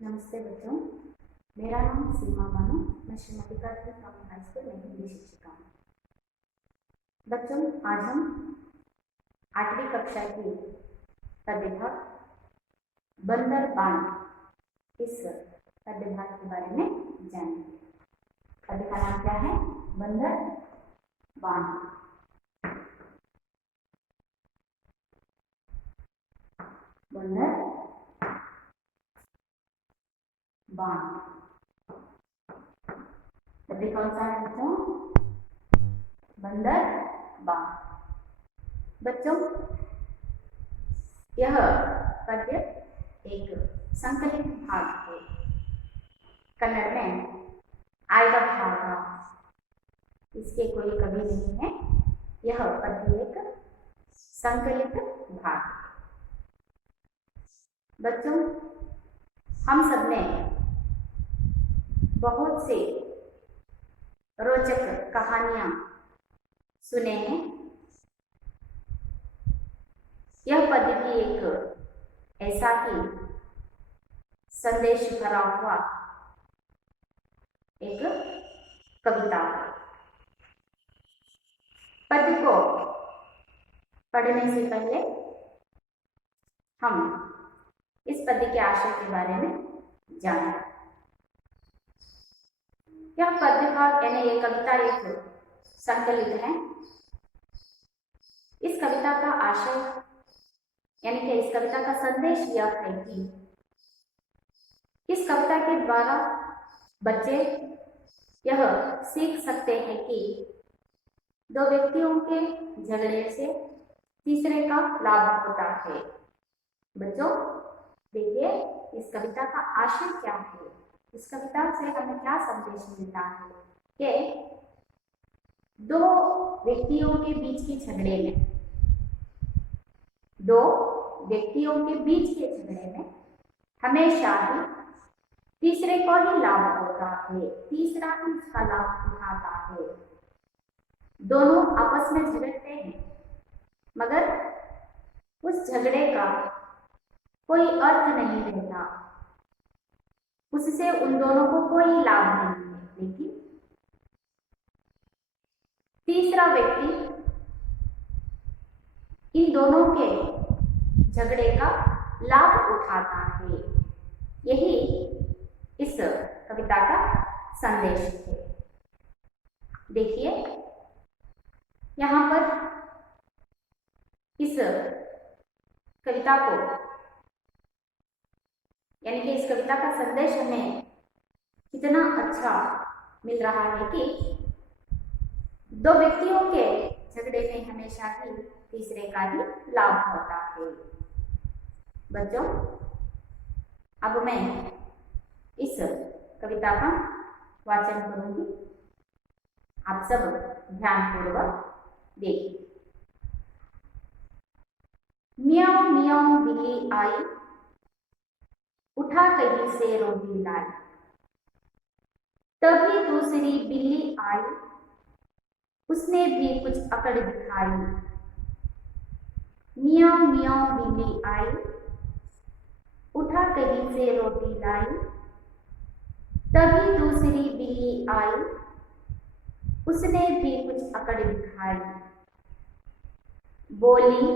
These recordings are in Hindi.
नमस्ते बच्चों, मेरा नाम सीमा बानो। मैं श्रीमती प्राथमिक हाई स्कूल में हिंदी शिक्षिका हूँ। बच्चों, आज हम 8वीं कक्षा की पद्यभाग बंदर बाण इस पद्यभाग के बारे में जानेंगे। पद्य का नाम क्या है? बंदर बाण। बंदर बाण पद्य कौन सा है बच्चों? बंदर बाण। बच्चों, यह पद्य एक संकलित भाग है। कन्नड़ में आयदा भाग, इसके कोई कवि नहीं है। यह पद्य एक संकलित भाग है। बच्चों, हम सबने बहुत से रोचक कहानियां सुने हैं। यह पद्य भी एक ऐसा ही संदेश भरा हुआ एक कविता है। पद्य को पढ़ने से पहले हम इस पद्य के आशय के बारे में जानें। यह पद्य भाग यानी ये कविता एक संकलित है। इस कविता का आशय यानी कि इस कविता का संदेश यह है कि इस कविता के द्वारा बच्चे यह सीख सकते हैं कि दो व्यक्तियों के झगड़े से तीसरे का लाभ होता है। बच्चों, देखिए इस कविता का आशय क्या है। इस कविता से हमें क्या संदेश मिलता है कि दो व्यक्तियों के बीच के झगड़े में हमेशा ही तीसरे को ही लाभ होता है, तीसरा ही उसका लाभ उठाता है। दोनों आपस में झगड़ते हैं, मगर उस झगड़े का कोई अर्थ नहीं रहता, उससे उन दोनों को कोई लाभ नहीं है। लेकिन तीसरा व्यक्ति इन दोनों के झगड़े का लाभ उठाता है। यही इस कविता का संदेश है। देखिए यहाँ पर इस कविता को यानी कि इस कविता का संदेश हमें कितना अच्छा मिल रहा है कि दो व्यक्तियों के झगड़े में हमेशा ही तीसरे का ही लाभ होता है। बच्चों, अब मैं इस कविता का वाचन करूंगी, आप सब ध्यानपूर्वक देखिए। मियाँ मियाँ बिल्ली आई, उठा कहीं से रोटी लाई। तभी दूसरी बिल्ली आई, उसने भी कुछ अकड़ दिखाई। मियाँ मियाँ बिल्ली आई, उठा कहीं से रोटी लाई। तभी दूसरी बिल्ली आई, उसने भी कुछ अकड़ दिखाई। बोली,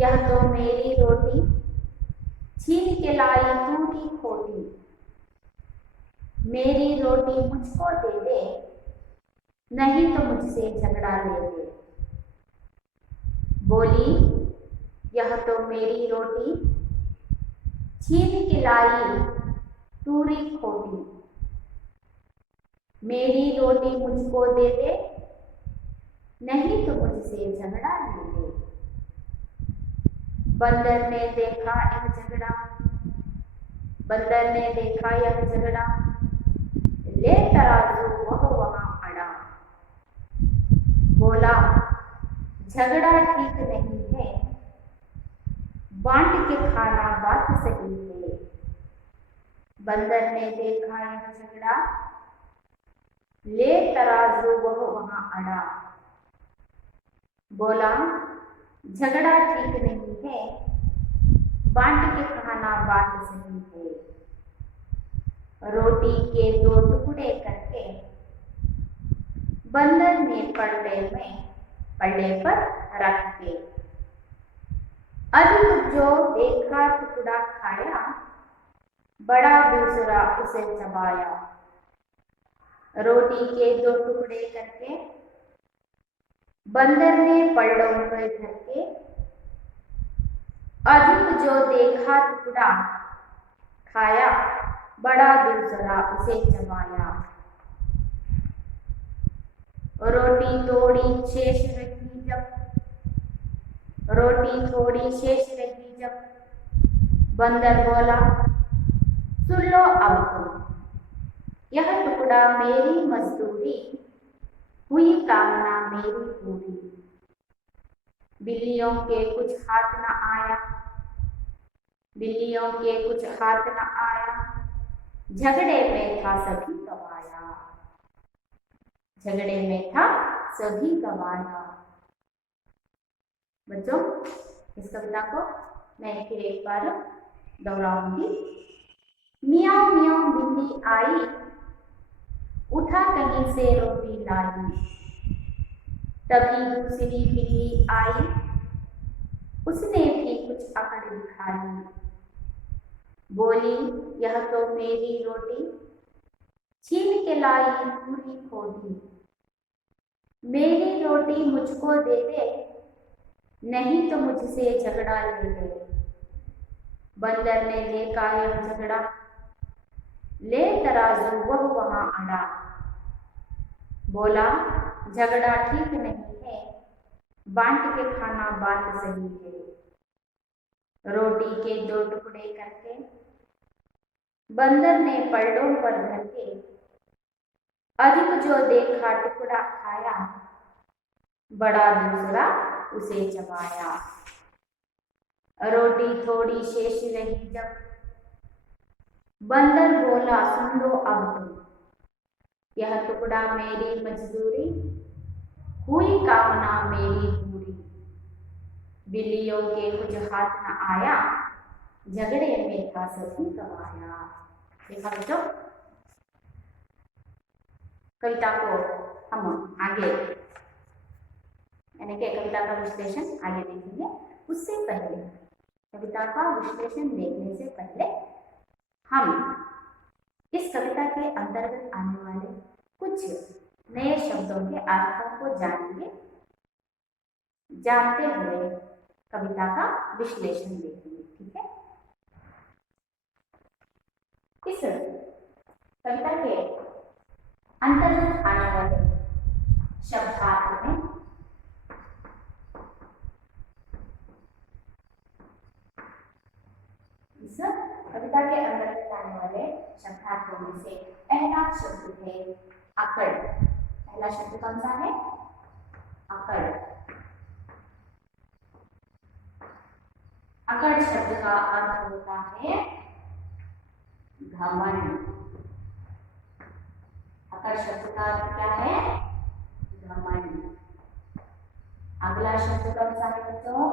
यह तो मेरी रोटी, छीन के लाई टूटी खोटी। मेरी रोटी मुझको दे दे, नहीं तो मुझसे झगड़ा ले ले। बोली, यह तो मेरी रोटी, छीन के लाई टूटी खोटी। मेरी रोटी मुझको दे दे, नहीं तो मुझसे झगड़ा ले ले। बंदर ने देखा यह झगड़ा, बंदर ने देखा यह झगड़ा, ले तराजू वह वहां अड़ा। बोला, झगड़ा ठीक नहीं है, बांट के खाना बात सही है। बंदर ने देखा यह झगड़ा, ले तराजू वह वहां अड़ा। बोला, झगड़ा ठीक नहीं है, बांट के खाना बात सही है। रोटी के 2 टुकड़े करके बंदर ने पल्ले पर रख के, अधिक जो देखा टुकड़ा खाया, बड़ा दूसरा उसे चबाया। रोटी के 2 टुकड़े करके बंदर ने पल्लों पर धर के, अधिक जो देखा टुकड़ा खाया, बड़ा दूसरा उसे चबाया। रोटी थोड़ी शेष रही जब बंदर बोला, सुन लो अब तुम, यह टुकड़ा मेरी मजदूरी, हुई कामना मेरी पूरी। बिल्लियों के कुछ हाथ न आया, झगड़े में था सभी गवाया। बच्चों, इस कविता को मैं फिर एक बार दोहराऊंगी। मियाँ मियाँ बिल्ली आई, उठा कहीं से रोटी लाई। तभी दूसरी बिल्ली आई, उसने भी कुछ अकड़ दिखाई। बोली, यह तो मेरी रोटी, छीन के लाई पूरी खोदी। मेरी रोटी मुझको दे दे, नहीं तो मुझसे झगड़ा ले ले। बंदर ने देखा यह झगड़ा, ले तराजू वह वहां अड़ा। बोला, झगड़ा ठीक नहीं है, बांट के खाना बात सही है। रोटी के 2 टुकड़े करके बंदर ने पल्लों पर धर के, अधिक जो देखा टुकड़ा खाया, बड़ा दूसरा उसे चबाया। रोटी थोड़ी शेष रही जब बंदर बोला, सुन लो अब तुम, यह टुकड़ा मेरी मजदूरी, हुई कामना मेरी पूरी। बिल्लियों के कुछ हाथ न आया, झगड़े में था सभी गवाया। देखा बच्चों, कविता को हम आगे यानी कि कविता का विश्लेषण आगे देखेंगे। उससे पहले, कविता का विश्लेषण देखने से पहले हम इस कविता के अंतर्गत आने वाले कुछ नए शब्दों के अर्थों को जानेंगे। जानते हुए कविता का विश्लेषण देखेंगे। ठीक है, इस कविता के अंतर्गत आने वाले शब्दार्थ में इस कविता के अंतर्गत आने वाले शब्दार्थों में से पहला शब्द है अकड़। पहला शब्द कौन सा है? अकड़। अकड़ शब्द का अर्थ होता है घमंड। अकड़ शब्द का अर्थ क्या है? घमंड। अगला शब्द कौन सा है बच्चों?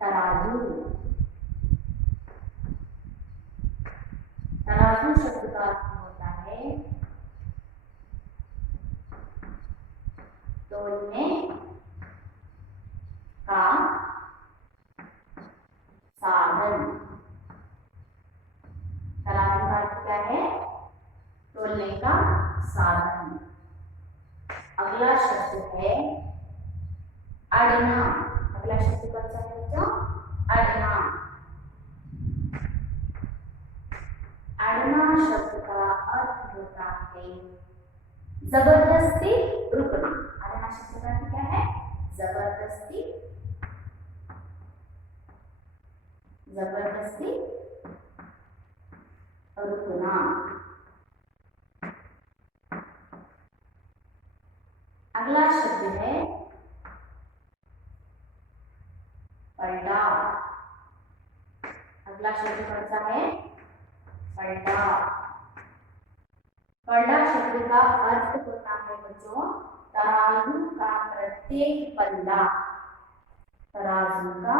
तराजू। तराजू शब्द का अर्थ होता है तोलने का साधन। तराजू का अर्थ क्या है? तोलने का साधन। अगला शब्द है अड़ना। अगला शब्द कौन सा है बच्चों? अड़ना। अड़ना शब्द का अर्थ होता है जबरदस्ती रुकना। अड़ना शब्द का अर्थ क्या है? जबरदस्ती रुकना। अगला शब्द है पलटा। अगला शब्द कौन सा है? पलटा। पलटा शब्द का अर्थ होता है बच्चों तराजू का प्रत्येक पल्ला। तराजू का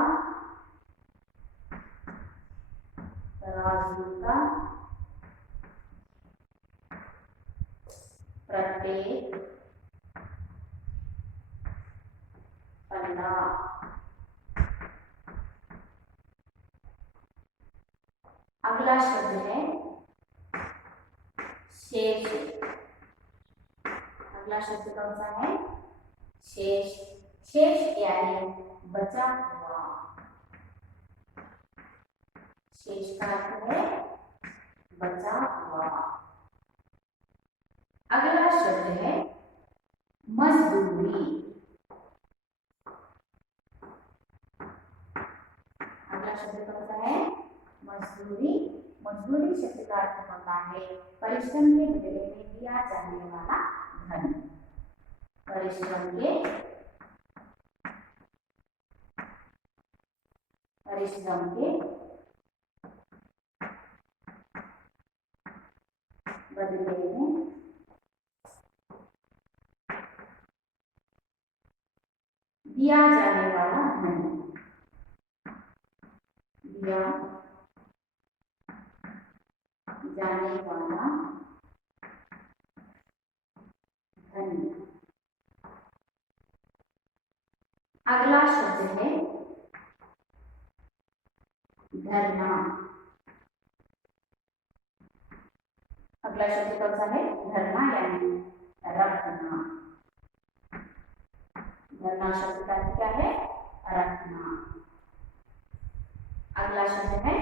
प्रत्येक पल्ला। अगला शब्द है शेष। अगला शब्द कौन सा है? शेष। शेष यानी बचा हुआ। शेष का अर्थ है बचा हुआ। अगला शब्द है मजदूरी। अगला शब्द कौन सा है? मजदूरी। मजदूरी शब्द का अर्थ होता है परिश्रम के बदले में दिया जाने वाला धन। परिश्रम के बदले में दिया जाने वाला धन। दिया जाने वाला धन। अगला शब्द है धरना। अगला शब्द कौन सा है? धरना यानी रखना। धरना शब्द का अर्थ क्या है? रखना। अगला शब्द है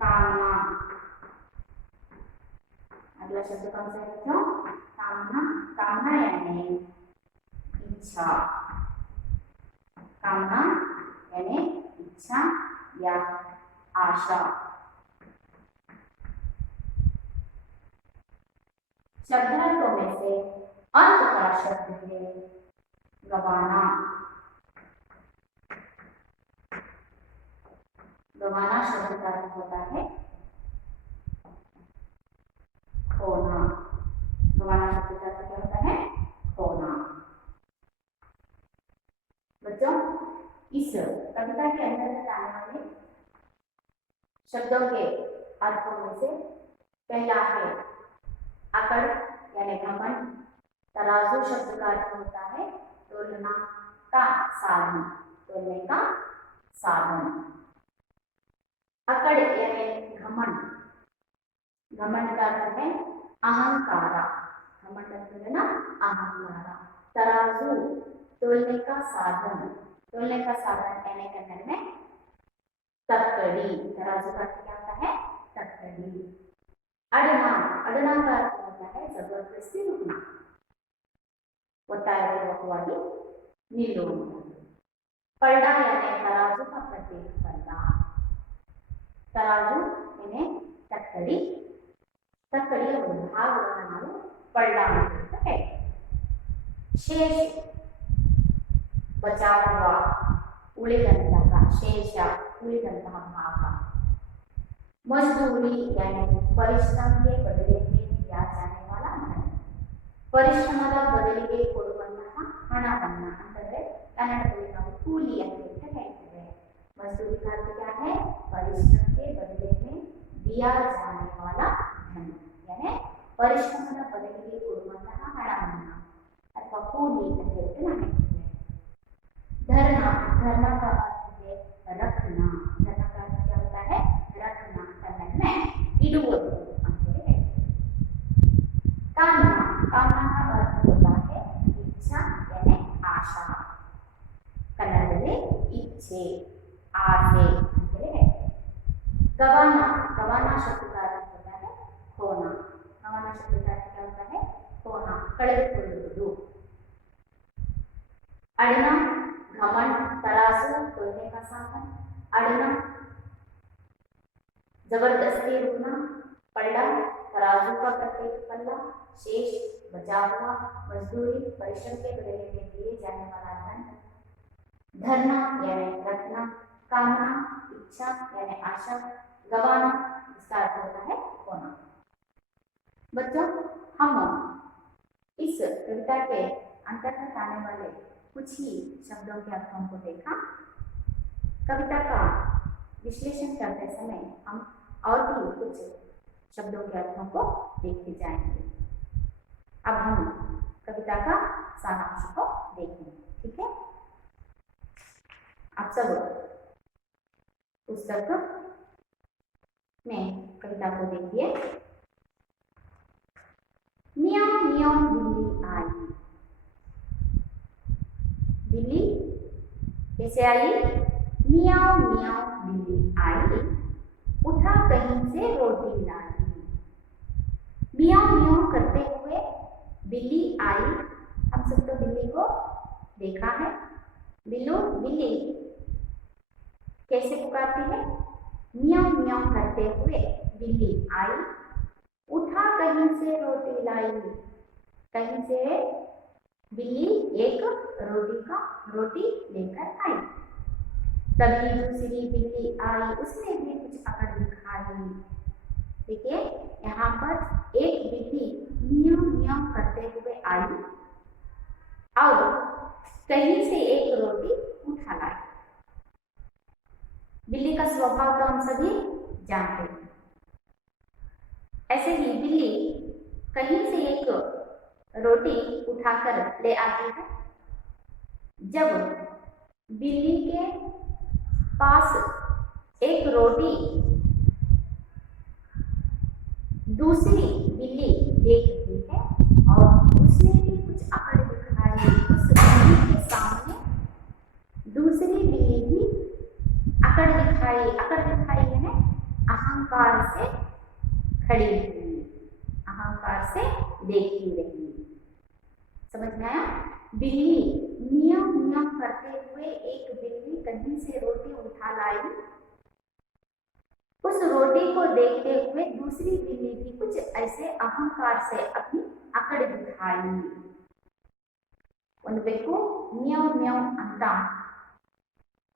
कामना। अगला शब्द कौन सा है बच्चों? कामना। कामना यानी इच्छा। कामना यानी इच्छा या आशा। शब्दार्थों में से अंत का शब्द है गवाना। गवाना शब्द का अर्थ होता है खोना। गवाना शब्द का अर्थ क्या होता है? खोना। बच्चों, इस कविता के अंतर्गत आने वाले शब्दों के अर्थों में से पहला है अकड़ यानी घमंड। तराजू शब्द का अर्थ होता है तोलना का साधन। तोलने का साधन। अकड़ यानी घमंड। घमंड का अर्थ है अहंकारा। घमंड अर्थ है ना अहंकारा। तराजू तोलने का साधन। तोलने का साधन यानी कन्नड़ में तक्कड़ी। तराजू का अर्थ क्या होता है? तक्कड़ी। अड़ना। अड़ना का अर्थ होता है जबरदस्ती रुकना। ಒತ್ತಾಯಪೂರ್ವಕವಾಗಿ ನಿಲ್ಲುವುದು। ಪಳ್ಳ यानी तराजू का प्रत्येक पल्ला। तराजू यानी तक्कड़ी। तक्कड़िಯ ಒಂದು ಭಾಗವನ್ನು ನಾವು पಳ್ಳ ಅಂತ ಹೇಳ್ತೇವೆ। शेष बचा हुआ उಳಿದಂತಹ शेष उಳಿದಂತಹ भाग। मजदूरी यानी परिश्रम के बदले में दिया जाने वाला धन। ಪರಿಶ್ರಮದ ಬದಲಿಗೆ ಕೊಡುವಂತಹ ಹಣವನ್ನು ಅಂತಂದ್ರೆ ಕನ್ನಡದಲ್ಲಿ ನಾವು ಕೂಲಿ ಅಂತ ಹೇಳ್ತೇವೆ। मजदूरी का अर्थ क्या है? परिश्रम के बदले में दिया जाने वाला धन यानी ಪರಿಶ್ರಮದ ಬದಲಿಗೆ ಕೊಡುವಂತಹ ಹಣವನ್ನು ಅಥವಾ ಕೂಲಿ ಅಂತ ಹೇಳ್ತೇವೆ। धरना। धरना का अर्थ है रखना। धरना का अर्थ क्या होता है? रखना। कन्नड़ में इಡುವುದು ಅಂತ ಹೇಳಿ। कामना। कामना का अर्थ होता है इच्छा यानी आशा। कन्नडದಲ್ಲಿ इच्छे आसे ಅಂತ ಹೇಳಿ। गवाना। गवाना शब्द का अर्थ होता है खोना। गवाना शब्द का अर्थ क्या होता है? खोना ಕಳೆದುಕೊಳ್ಳುವುದು। अड़ना घमंड तराजू तोलने का साधन। अड़ना जबरदस्ती रुकना। पल्ला तराजू का प्रत्येक पल्ला। शेष बचा हुआ। मजदूरी परिश्रम के बदले में दिए जाने वाला धन। धरना यानी रखना। कामना इच्छा यानी आशा। गवाना इसका अर्थ होता है खोना। बच्चों, हम इस कविता के अंतर्गत आने वाले कुछ ही शब्दों के अर्थों को देखा। कविता का विश्लेषण करते समय हम और भी कुछ शब्दों के अर्थों को देखते जाएंगे। अब हम कविता का सारांश को देखेंगे, ठीक है। आप सब पुस्तक में कविता को देखिए। मियाँ मियाँ बिल्ली आई। बिल्ली कैसे आई? मियाँ मियाँ बिल्ली आई, उठा कहीं से रोटी लाई। मियाँ मियाँ करते हुए बिल्ली आई। हम सब तो बिल्ली को देखा है। बिल्ली कैसे पुकारती है? मियाँ मियाँ करते हुए बिल्ली आई, उठा कहीं से रोटी लाई। कहीं से बिल्ली एक रोटी लेकर आई। तभी दूसरी बिल्ली आई, उसने भी कुछ अकड़ दिखाई। देखिए यहाँ पर एक बिल्ली मियाँ मियाँ करते हुए आई और कहीं से एक रोटी उठा लाई। बिल्ली का स्वभाव तो हम सभी जानते हैं। ऐसे ही बिल्ली कहीं से एक रोटी उठाकर ले आती है। जब बिल्ली के पास एक रोटी दूसरी बिल्ली देखती है और उसने भी कुछ अकड़ दिखाई। उस बिल्ली के सामने दूसरी बिल्ली भी अकड़ दिखाई यानी अहंकार से खड़ी हुई, अहंकार से देखती रही। समझ में आया? बिल्ली मियाँ मियाँ करते हुए एक बिल्ली कहीं से रोटी उठा लाई। उस रोटी को देखते हुए दूसरी बिल्ली भी कुछ ऐसे अहंकार से अपनी अकड़ दिखाई। ಒಂದು ಬೆಕ್ಕು ಮಿಯಾವ್ ಮಿಯಾವ್ ಅಂತ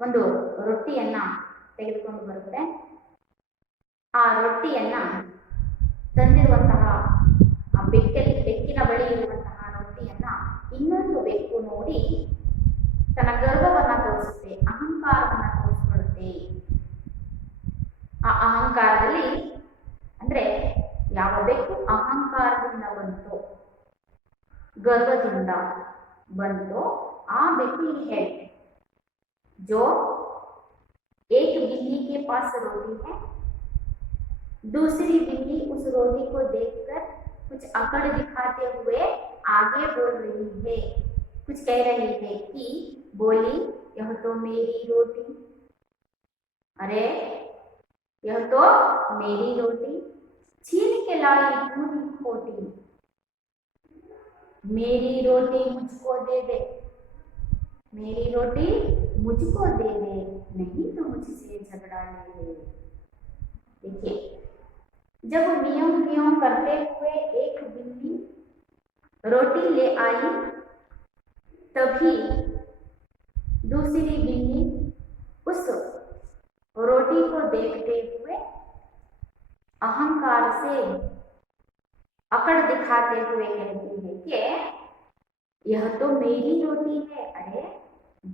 ಒಂದು ರೊಟ್ಟಿಯನ್ನ ತೆಗೆದುಕೊಂಡು ಬರುತ್ತೆ. ಆ ರೊಟ್ಟಿಯನ್ನ ತಂದಿರುವಂತಹ ಆ ಬೆಕ್ಕಿನ ಬಳಿ ಇರುವಂತಹ ರೊಟ್ಟಿಯನ್ನ ಇನ್ನೊಂದು ಬೆಕ್ಕು ನೋಡಿ ತನ್ನ ಗರ್ವವನ್ನ ತೋರಿಸುತ್ತೆ, ಅಹಂಕಾರವನ್ನ ತೋರಿಸ್ಕೊಳ್ಳುತ್ತೆ. ಆ ಅಹಂಕಾರದಲ್ಲಿ ಅಂದ್ರೆ ಯಾವ ಬೆಕ್ಕು ಅಹಂಕಾರದಿಂದ ಬಂತು, गर्वದಿಂದ ಬಂತು, ಆ ಬೆಕ್ಕು ये है जो एक बिल्ली के पास रोटी है, दूसरी बिल्ली उस रोटी को देखकर कुछ अकड़ दिखाते हुए आगे बोल रही है, कुछ कह रही है कि बोली यह तो मेरी रोटी, अरे यह तो मेरी रोटी, छीन के लाई पूरी खोटी, मेरी रोटी मुझको दे दे, मेरी रोटी मुझको दे दे, नहीं तो मुझसे झगड़ा ले ले। देखिए जब मियाँ मियाँ करते हुए एक बिल्ली रोटी ले आई, तभी दूसरी बिल्ली उस रोटी को देखते हुए अहंकार से अकड़ दिखाते हुए कहती है कि यह तो मेरी रोटी है, अरे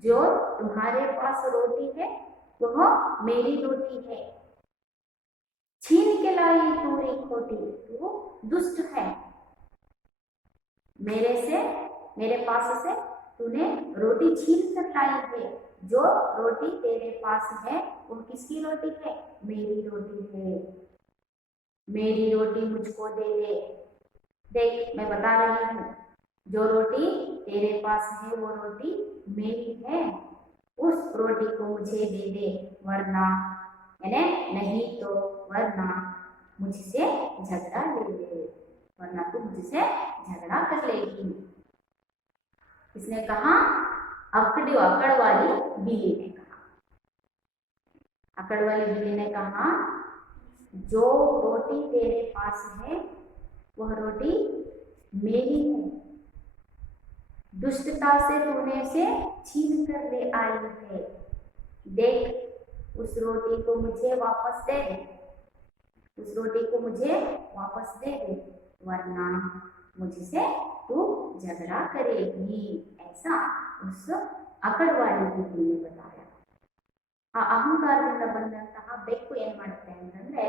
जो तुम्हारे पास रोटी है वह मेरी रोटी है, छीन के लाई पूरी खोटी, तू दुष्ट है, मेरे पास से तूने रोटी छीन कर लाई है, जो रोटी तेरे पास है वो किसकी रोटी है? मेरी रोटी है, मेरी रोटी मुझको दे दे। देख मैं बता रही हूँ, जो रोटी तेरे पास है वो रोटी मेरी है, उस रोटी को मुझे दे दे, वरना यानी नहीं तो वरना मुझसे झगड़ा ले ले, वरना तू मुझसे झगड़ा कर लेगी। किसने कहा? अकड़ वाली बिल्ली ने कहा। अकड़ वाली बिल्ली ने कहा जो रोटी तेरे पास है वह रोटी मेरी है, दुष्टता से तूने उसे छीन कर ले आई है, देख उस रोटी को मुझे वापस दे दे, उस रोटी को मुझे वापस दे दे, वरना मुझसे तू झगड़ा करेगी। ऐसा उस अकड़ वाली बिल्ली ने बताया। ಆ ಅಹಂಕಾರದಿಂದ ಬಂದಂತಹ ಬೆಕ್ಕು ಏನ್ ಮಾಡುತ್ತೆ ಅಂತಂದ್ರೆ,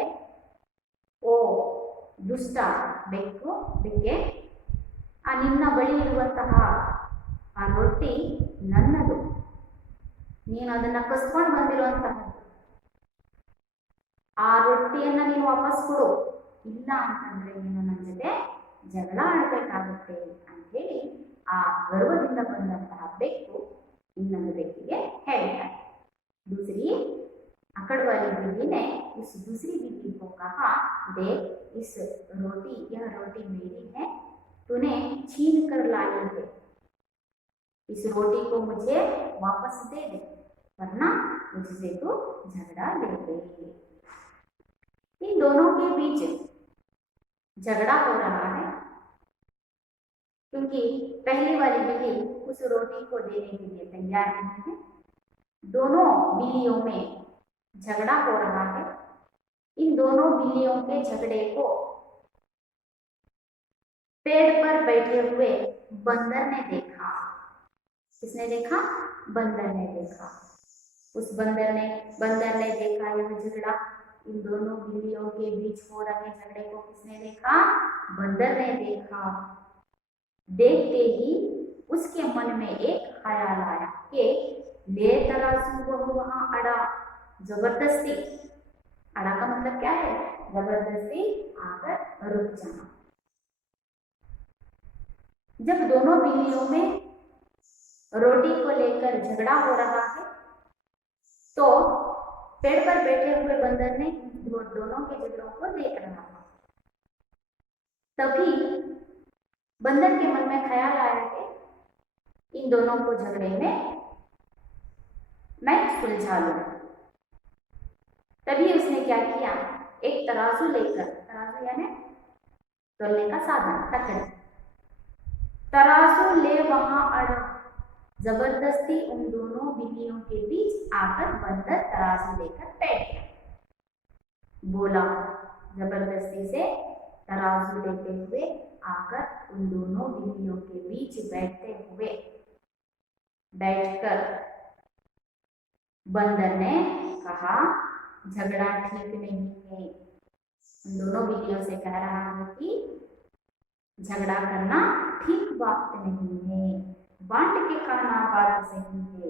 ಓ ದುಷ್ಟ ಬೆಕ್ಕೆ ನಿನ್ನ ಬಳಿ ಇರುವಂತಹ ಆ ರೊಟ್ಟಿ ನನ್ನದು, ನೀನು ಅದನ್ನ ಕಸ್ಕೊಂಡು ಬಂದಿರುವಂತಹದ್ದು, ಆ ರೊಟ್ಟಿಯನ್ನ ನೀನು ವಾಪಸ್ ಕೊಡು, ಇಲ್ಲ ಅಂತಂದ್ರೆ ನೀನು ನನ್ನ ಜೊತೆ ಜಗಳ ಆಡಬೇಕಾಗುತ್ತೆ ಅಂತೇಳಿ ಆ ಗರ್ವದಿಂದ ಬಂದಂತಹ ಬೆಕ್ಕು ಇನ್ನೊಂದು ಬೆಕ್ಕಿಗೆ ಹೇಳ್ತಾರೆ. दूसरी अकड़ वाली बिल्ली ने उस दूसरी बिल्ली को कहा, देख इस रोटी, यह रोटी मेरी है, तूने छीन कर लाई है, इस रोटी को मुझे वापस दे दे, वरना मुझसे तो झगड़ा ले गई। इन दोनों के बीच झगड़ा हो रहा है, क्योंकि पहली वाली बिल्ली उस रोटी को देने के लिए तैयार नहीं है। दोनों बिल्लियों में झगड़ा हो रहा है। इन दोनों बिल्लियों के झगड़े को पेड़ पर बैठे हुए बंदर ने देखा। किसने देखा? बंदर ने देखा। उस बंदर ने देखा यह झगड़ा, इन दोनों बिल्लियों के बीच हो रहे झगड़े को किसने देखा? बंदर ने देखा। देखते ही उसके मन में एक ख्याल आया कि ले तराजू वह वहां अड़ा, जबरदस्ती, अड़ा का मतलब क्या है? जबरदस्ती आकर रुक जाना। जब दोनों बिल्लियों में रोटी को लेकर झगड़ा हो रहा है तो पेड़ पर बैठे हुए बंदर ने दोनों के झगड़ों को देख रहा था। तभी बंदर के मन में ख्याल आया कि इन दोनों को झगड़े में मैं सुलझा लूं। तभी उसने क्या किया? एक तराजू लेकर, तराजू यानी तोलने का साधन, तकड़ी, तराजू ले वहां अड़ा, जबरदस्ती उन दोनों बिल्लियों के बीच आकर बंदर तराजू लेकर बैठ गया। बोला, जबरदस्ती से तराजू लेते हुए आकर उन दोनों बिल्लियों के बीच बैठकर बंदर ने कहा, झगड़ा ठीक नहीं है। उन दोनों बिल्लियों से कह रहा है कि झगड़ा करना ठीक बात नहीं है, बांट के खाना बात सही है।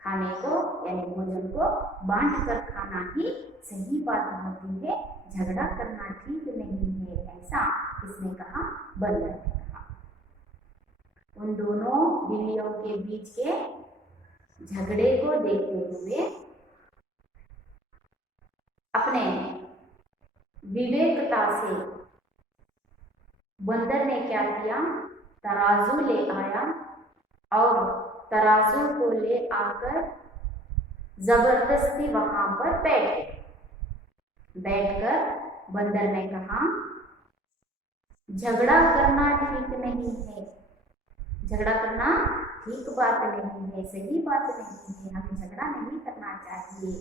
खाने को यानी भोजन को बांट कर खाना ही सही बात होती है, झगड़ा करना ठीक नहीं है, ऐसा किसने कहा? बंदर ने कहा। उन दोनों बिल्लियों के बीच के झगड़े को देखते हुए अपने विवेकता से बंदर ने क्या किया? तराजू ले आया और तराजू को ले आकर जबरदस्ती वहां पर बैठकर बंदर ने कहा, झगड़ा करना ठीक नहीं है, झगड़ा करना ठीक बात नहीं है, सही बात नहीं है, हमें झगड़ा नहीं करना चाहिए,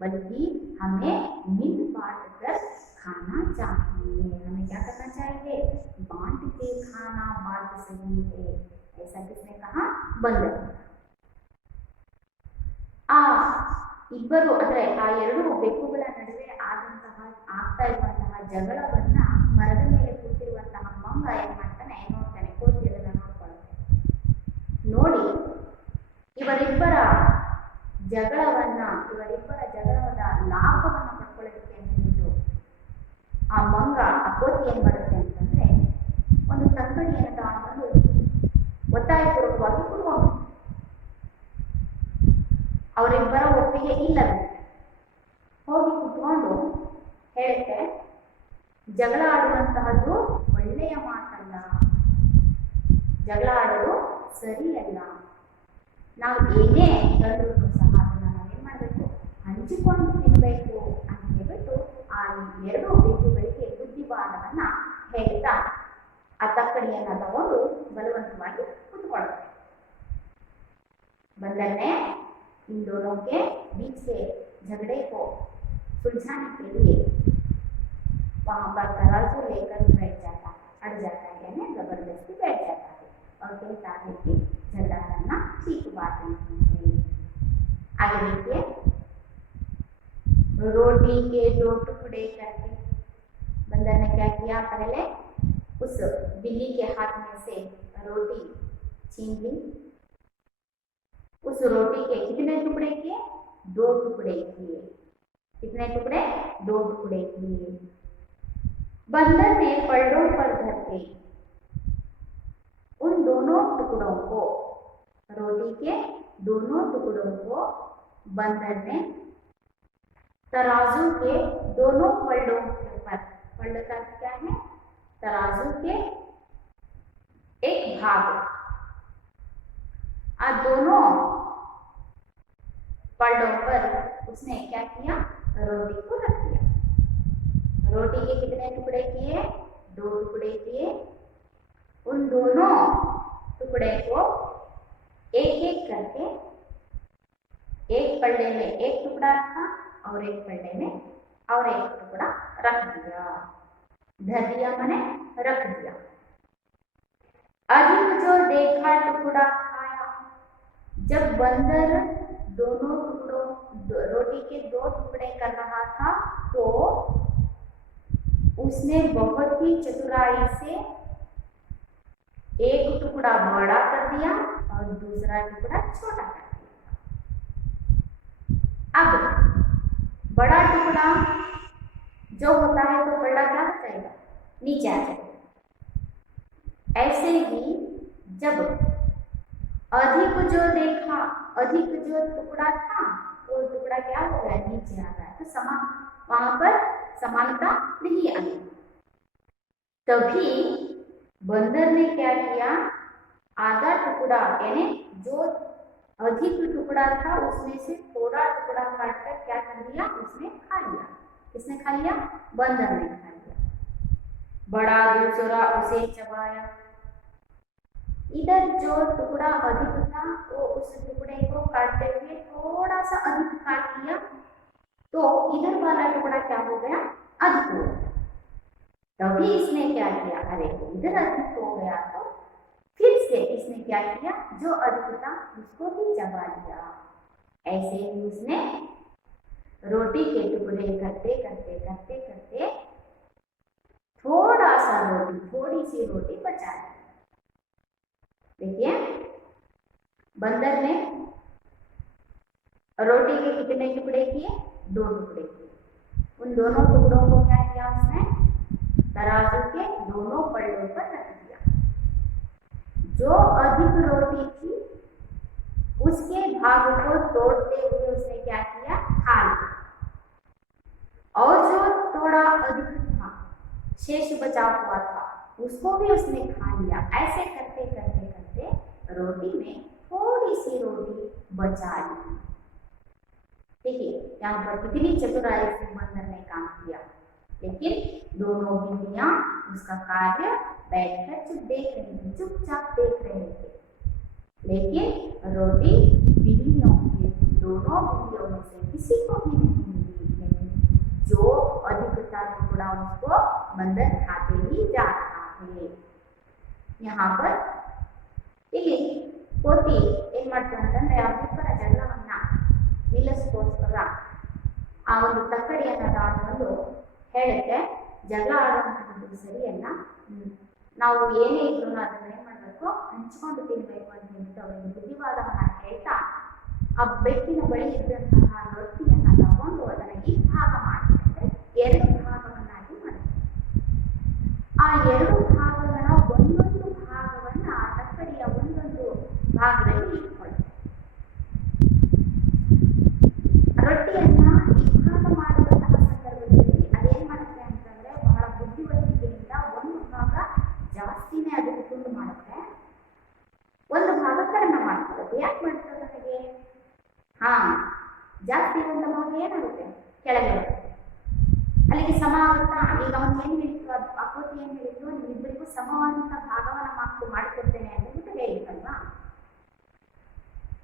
बल्कि हमें मिल बांट कर खाना चाहिए। हमें क्या करना चाहिए? बांट के खाना बात सही है, ऐसा किसने कहा? बंदर ने। ಇಬ್ಬರು ಅಂದ್ರೆ ಆ ಎರಡು ಬೆಕ್ಕುಗಳ ನಡುವೆ ಆಗ್ತಾ ಇರುವಂತಹ ಜಗಳವನ್ನ ಮರದ ಮೇಲೆ ಕೂತಿರುವಂತಹ ಮಂಗ ಏನ್ ಮಾಡ್ತಾನೆ? ನೋಡ್ತಾನೆ, ಕೋತಿ ಅದನ್ನ ನೋಡ್ಕೊಳ್ತಾನೆ. ನೋಡಿ ಇವರಿಬ್ಬರ ಜಗಳದ ಲಾಭವನ್ನು ಪಡ್ಕೊಳ್ಳೋದಕ್ಕೆ ಅಂದ್ಬಿಟ್ಟು ಆ ಮಂಗ, ಆ ಕೋತಿ ಏನ್ ಮಾಡುತ್ತೆ ಅಂತಂದ್ರೆ ಒಂದು ತಕ್ಕಡಿಯನ್ನು ತಗೊಂಡು ಒತ್ತಾಯಪೂರ್ವಕವಾಗಿ ಕುಡ್ಕೊಂಡು, ಅವರಿಬ್ಬರ ಒಪ್ಪಿಗೆ ಇಲ್ಲದೆ ಹೋಗಿ ಕುತ್ಕೊಂಡು ಹೇಳುತ್ತೆ, ಜಗಳ ಆಡುವಂತಹದ್ದು ಒಳ್ಳೆಯ ಮಾತಲ್ಲ, ಜಗಳ ಆಡೋದು ಸರಿಯಲ್ಲ, ನಾವು ಏನೇ ತಂದ್ರೂ ಸಹ ಅದನ್ನ ನಾವೇನ್ ಮಾಡಬೇಕು? ಹಂಚಿಕೊಂಡು ತಿನ್ಬೇಕು ಅಂತ ಹೇಳ್ಬಿಟ್ಟು ಆ ಎರಡು ಬೆಕ್ಕುಗಳಿಗೆ ಬುದ್ಧಿವಾದವನ್ನ ಹೇಳ್ತಾ ಆ ತಕ್ಕಡಿಯನ್ನ ತಗೊಂಡು ಬಲವಂತವಾಗಿ ಕುತ್ಕೊಳ್ತಾರೆ. बंदर ने इन दोनों के बीच के झगड़े को सुलझाने के लिए वहां पर तराजू लेकर बैठ जाता है, अड़ जाता है, यानी जबरदस्ती बैठ जाता है और कहता है कि झगड़ा करना ठीक बात नहीं है। आगे देखिए, रोटी के दो टुकड़े करके बंदर ने क्या किया? पहले उस बिल्ली के हाथ में से रोटी छीन ली। उस रोटी के कितने टुकड़े किए? 2 टुकड़े किए। कितने टुकड़े? 2 टुकड़े किए। बंदर ने पलड़ों पर धर के उन दोनों टुकड़ों को, रोटी के दोनों टुकड़ों को बंदर ने तराजू के दोनों पलड़ों पर, पलड़ का क्या है? तराजू के एक भाग, दोनों पलड़ों पर उसने क्या किया? रोटी को रख दिया। रोटी के कितने टुकड़े किए? 2 टुकड़े किए। उन दोनों टुकड़े को एक एक करके एक पलड़े में एक टुकड़ा रखा और एक पलड़े में और एक टुकड़ा रख दिया। धर दिया माने रख दिया। अधिक जो देखा टुकड़ा खाया। जब बंदर दोनों टुकड़ों, रोटी के 2 टुकड़े कर रहा था तो उसने बहुत ही चतुराई से एक टुकड़ा बड़ा कर दिया और दूसरा टुकड़ा छोटा कर दिया। अब बड़ा टुकड़ा जो होता है तो बड़ा क्या हो जाएगा? नीचे आ जाएगा। ऐसे ही जब अधिक जो देखा, अधिक जो टुकड़ा था वो टुकड़ा क्या हो गया? नीचे आ गया। तो वहां पर समानता नहीं आई। तभी बंदर ने क्या किया? आधा टुकड़ा यानी जो अधिक टुकड़ा था उसमें से थोड़ा टुकड़ा काटकर क्या कर दिया? उसने खा लिया। किसने खा लिया? बंदर ने खा लिया। बड़ा दूसरा उसे चबाया। इधर जो टुकड़ा अधिक था वो उस टुकड़े को काटते हुए थोड़ा सा अधिक काट लिया तो इधर वाला टुकड़ा क्या हो गया? अधिक हो गया। तभी इसने क्या किया? अरे इधर अधिक हो गया तो फिर से इसने क्या किया? जो अधिक था उसको भी चबा लिया। ऐसे ही उसने रोटी के टुकड़े करते करते करते करते थोड़ा सा रोटी, थोड़ी सी रोटी बचा ली। देखिए बंदर ने रोटी के कितने टुकड़े किए? 2 टुकड़े किए। उन दोनों टुकड़ों को क्या किया? उसने तराजू के दोनों पलड़ों पर रख दिया। जो अधिक रोटी थी उसके भाग को तोड़ते हुए उसने क्या किया? खा लिया। और जो थोड़ा अधिक था, शेष बचा हुआ था, उसको भी उसने खा लिया। ऐसे करते करते करते रोटी में थोड़ी सी रोटी बचा ली। देखिए यहाँ पर कितनी चतुराई से बंदर ने काम किया। लेकिन दोनों बिल्लियां उसका कार्य बैठकर चुपचाप देख रहे थे। लेकिन रोटी बिल्लियों के, दोनों बिल्लियों में से किसी को भी नहीं मिली। जो अधिकता टुकड़ा उसको बंदर खाते ही जा रहा है। यहाँ पर ಇಲ್ಲಿ ಕೋತಿ ಏನ್ ಮಾಡ್ತಾನಂತಂದ್ರೆ ಅವರಿಬ್ಬರ ಜಗಳವನ್ನ ನಿಲ್ಲಿಸ್ಕೋಸ್ಕರ ಆ ಒಂದು ತಕ್ಕಡಿಯನ್ನ ತಾಳ್ಕೊಂಡು ಹೇಳುತ್ತೆ, ಜಗಳ ಆಡುವಂತಹದ್ದು ಸರಿಯಲ್ಲ, ನಾವು ಏನೇ ಇದ್ರು ಅದನ್ನ ಏನ್ ಮಾಡ್ಬೇಕು? ಹಂಚ್ಕೊಂಡು ತಿನ್ಬೇಕು ಅಂತ ಹೇಳ್ಬಿಟ್ಟು ಅವರಿಗೆ ಬುದ್ಧಿವಾದವನ್ನ ಹೇಳ್ತಾ ಆ ಬೆಕ್ಕಿನ ಬಳಿ ಇದ್ದಂತಹ ರೊಟ್ಟಿಯನ್ನ ತಗೊಂಡು ಅದನ್ನ ಭಾಗ ಮಾಡ್ತಾರೆ, 2 ಭಾಗವನ್ನಾಗಿ ಮಾಡ್ತಾರೆ. ಆ 2 ಭಾಗಗಳ ಒಂದೊಂದು ಭಾಗವನ್ನ ಆ ತಕ್ಕಡಿಯ ಒಂದೊಂದು ಭಾಗದಲ್ಲಿ ಇಟ್ಕೊಳ್ತಾರೆ. ರೊಟ್ಟಿಯನ್ನ ಭಾಗ ಮಾಡುವಂತಹ ಸಂದರ್ಭದಲ್ಲಿ ಅದೇನ್ ಮಾಡುತ್ತೆ ಅಂತಂದ್ರೆ ಬಹಳ ಬುದ್ಧಿವಂತಿಕೆಯಿಂದ ಒಂದು ಭಾಗ ಜಾಸ್ತಿನೇ ಅದಕ್ಕೆ ತುಂಡು ಮಾಡುತ್ತೆ, ಒಂದು ಭಾಗ ಕಡಿಮೆ ಮಾಡ್ಕೊಳ್ಳುತ್ತೆ. ಯಾಕೆ ಮಾಡ್ತಾರೆ ಹಾಗೆ? ಜಾಸ್ತಿ ಇರುವಂತ ಭಾಗ ಏನಾಗುತ್ತೆ? ಕೆಳಗೆ ಬರುತ್ತೆ. ಅಲ್ಲಿಗೆ ಸಮ ಆಗುತ್ತಾ? ಈಗ ಅವನು ಏನ್ ಹೇಳಿದ್ರು, ಅಕೋತಿ ಏನ್ ಹೇಳಿದ್ರು, ನಿಮ್ಮಿಬ್ಬರಿಗೂ ಸಮವಾದಂತಹ ಭಾಗವನ್ನ ಮಾಡಿಕೊಡ್ತೇನೆ ಅಂತ ಹೇಳಿದ್ರಲ್ವಾ?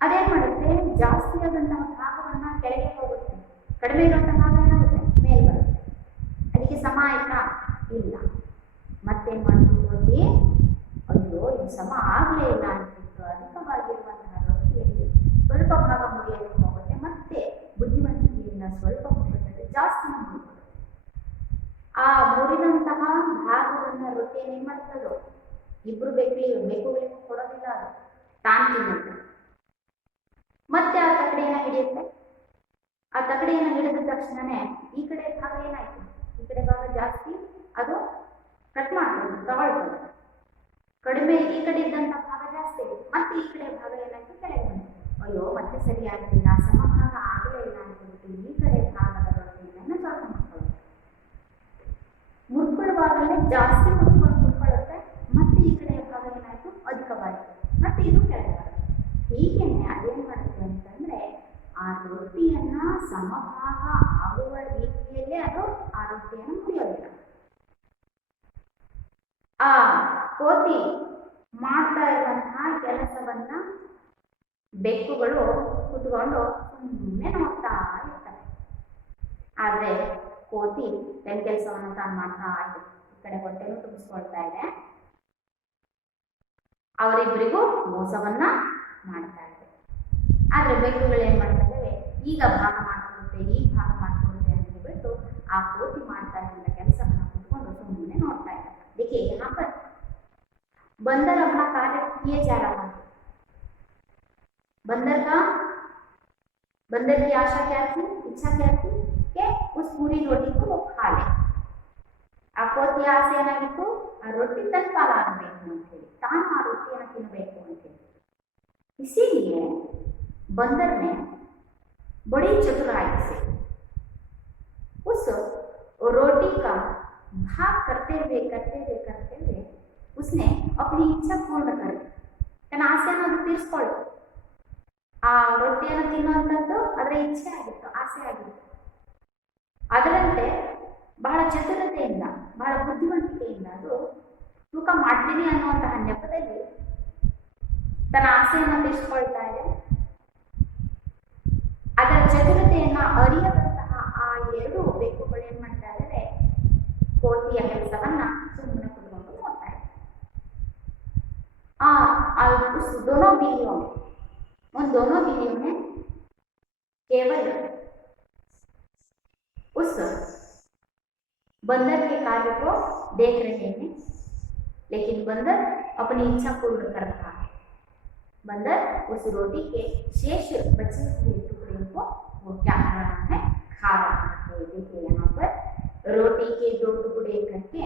ಅದೇನ್ ಮಾಡುತ್ತೆ? ಜಾಸ್ತಿ ಆದಂತಹ ಭಾಗವನ್ನ ಕೆಳಗೆ ಹೋಗುತ್ತೆ, ಕಡಿಮೆ ಇರುವಂತಹ ಭಾಗ ಏನಾಗುತ್ತೆ? ಮೇಲ್ ಬರುತ್ತೆ. ಅದಕ್ಕೆ ಸಮ ಆಯ್ತಾ? ಇಲ್ಲ. ಮತ್ತೇನ್ ಮಾಡ್ತು ಕೋತಿ? ಅಯ್ಯೋ ಇದು ಸಮ ಆಗ್ಲೇ ಇಲ್ಲ ಅಂತಿತ್ತು. ಅಧಿಕವಾಗಿರುವಂತಹ ರೊಟ್ಟಿಯಲ್ಲಿ ಸ್ವಲ್ಪ ಭಾಗ ಮುರಿಯಕ್ಕೆ ಹೋಗುತ್ತೆ, ಮತ್ತೆ ಬುದ್ಧಿವಂತಿಕೆಯಿಂದ ಸ್ವಲ್ಪ ಮುರಿಯುತ್ತದೆ, ಜಾಸ್ತಿ ಮುರಿಯುತ್ತದೆ. ಆ ಮುರಿದಂತಹ ಭಾಗವನ್ನ ರೊಟ್ಟಿಯನ್ನು ಏನ್ ಮಾಡ್ತದೋ ಇಬ್ರು ಬೇಕುಗಳಿಗೆ ಕೊಡೋದಿಲ್ಲ, ಅದು ತಾನು ತಿನ್ನುತ್ತೆ. ಮತ್ತೆ ಆ ತಕಡಿಯನ್ನ ಹಿಡಿಯುತ್ತೆ. ಆ ತಕಡಿಯನ್ನ ಹಿಡಿದ ತಕ್ಷಣನೇ ಈ ಕಡೆ ಭಾಗ ಏನಾಯ್ತು, ಈ ಕಡೆ ಭಾಗ ಜಾಸ್ತಿ ಅದು ಕಟ್ ಮಾಡ್ಕೊಂಡು ತಗೊಳ್ತದೆ. ಕಡಿಮೆ ಈ ಕಡೆ ಇದ್ದಂತ ಭಾಗ ಜಾಸ್ತಿ ಆಗಿದೆ. ಮತ್ತೆ ಈ ಕಡೆ ಭಾಗ ಏನಾಯ್ತು, ಕೆಳಗೆ ಬಂತು. ಅಯ್ಯೋ ಮತ್ತೆ ಸರಿಯಾಗಿಲ್ಲ, ಸಮಭಾಗ ಆಗಲೇ ಇಲ್ಲ ಅಂತ ಹೇಳ್ಬಿಟ್ಟು ಈ ಕಡೆ ಭಾಗದ ರೊಟ್ಟಿಯನ್ನು ಸ್ವಲ್ಪ ಮುರ್ಕೊಳ್ಳುವಾಗಲೇ ಜಾಸ್ತಿ ಮುರ್ಕೊಳ್ಳುತ್ತೆ. ಮತ್ತೆ ಈ ಕಡೆ ಭಾಗ ಏನಾಯ್ತು, ಅಧಿಕವಾಯಿತು. ಮತ್ತೆ ಇದು ಕೆಳಗೆ ಬರುತ್ತೆ. ಹೀಗೇನೆ ಅದೇನ್ ಮಾಡುತ್ತೆ ಅಂತಂದ್ರೆ ಆ ರೊಟ್ಟಿಯನ್ನ ಸಮಭಾಗ ಆಗುವ ರೀತಿಯಲ್ಲೇ ಅದು ಆ ರೊಟ್ಟಿಯನ್ನು ಮುರಿಯೋದಿಲ್ಲ. ಆ ಕೋತಿ ಮಾಡ್ತಾ ಇರುವಂತಹ ಕೆಲಸವನ್ನ ಬೆಕ್ಕುಗಳು ಕುತ್ಕೊಂಡು ಸುಮ್ಮನೆ ನೋಡ್ತಾ ಇರ್ತಾರೆ. ಆದ್ರೆ ಕೋತಿ ತನ್ನ ಕೆಲಸವನ್ನು ತಾನು ಮಾಡ್ತಾ ಇದೆ. ಈ ಕಡೆ ಹೊಟ್ಟೆನೂ ತುಂಬಿಸ್ಕೊಳ್ತಾ ಇದೆ, ಅವರಿಬ್ಬರಿಗೂ ಮೋಸವನ್ನ ಮಾಡ್ತಾ ಇದೆ. ಆದ್ರೆ ಬೆಕ್ಕುಗಳು ಏನ್ ಮಾಡ್ತಾ ಇದ್ದಾವೆ, ಈಗ ಭಾಗ ಮಾಡ್ಕೊಳುತ್ತೆ, ಈಗ ಭಾಗ ಮಾಡ್ಕೊಳುತ್ತೆ ಅಂತ ಹೇಳ್ಬಿಟ್ಟು ಆ ಕೋತಿ ಮಾಡ್ತಾ ಇದ್ದ ಕೆಲಸವನ್ನ ಕುತ್ಕೊಂಡು ಸುಮ್ಮನೆ ನೋಡ್ತಾ ಇದ್ದಾರೆ. देखिए यहाँ पर बंदर अपना कार्य किए जा रहा है। बंदर की आशा क्या थी, इच्छा क्या थी कि उस पूरी रोटी को वो खा ले. ಆ ಕೋತಿಯ ಆಸೆ ಏನಾಗಿತ್ತು, ಆ ರೊಟ್ಟಿ ತನ್ನ ಪಾಲಾಗಬೇಕು ಅಂತ ಹೇಳಿ, ತಾನು ಆ ರೊಟ್ಟಿಯನ್ನು ತಿನ್ನಬೇಕು ಅಂತ ಹೇಳಿ. इसीलिए बंदर ने बड़ी चतुराई से उस रोटी का भाग करते हुए उसने अपनी इच्छा पूर्ण कर ತನ್ನ ಆಸೆಯನ್ನು ತೀರಿಸ್ಕೊಳ್ಳಿ. ಆ ರೊಟ್ಟಿಯನ್ನು ತಿನ್ನುವಂಥದ್ದು ಅದರ ಇಚ್ಛೆ ಆಗಿತ್ತು, ಆಸೆ ಆಗಿತ್ತು. ಅದರಂತೆ ಬಹಳ ಚತುರತೆಯಿಂದ, ಬಹಳ ಬುದ್ಧಿವಂತಿಕೆಯಿಂದ ಅದು ತೂಕ ಮಾಡ್ತೀನಿ ಅನ್ನುವಂತಹ ನೆಪದಲ್ಲಿ ತನ್ನ ಆಸೆಯನ್ನು ತೀರಿಸ್ಕೊಳ್ತಾ ಇದೆ. ಅದರ ಚತುರತೆಯನ್ನ ಅರಿಯದಂತಹ ಆ ಎರಡು ಬೆಕ್ಕುಗಳು ಏನ್ ಮಾಡ್ತಾ ಇದ್ದಾರೆ, ಕೋತಿಯ ಕೆಲಸವನ್ನ ಸುಮ್ಮನೆ ಕುತ್ಕೊಂಡು ನೋಡ್ತಾ ಇದೆ. उस दोनों बिल्लियों में केवल उस बंदर के कार्य को देख रहे हैं, लेकिन बंदर अपनी इच्छा पूर्ण कर रहा है. बंदर उस रोटी के शेष बचे हुए टुकड़े को वो क्या कर रहा है, खा रहा है. देखिए यहाँ पर रोटी के 2 टुकड़े करके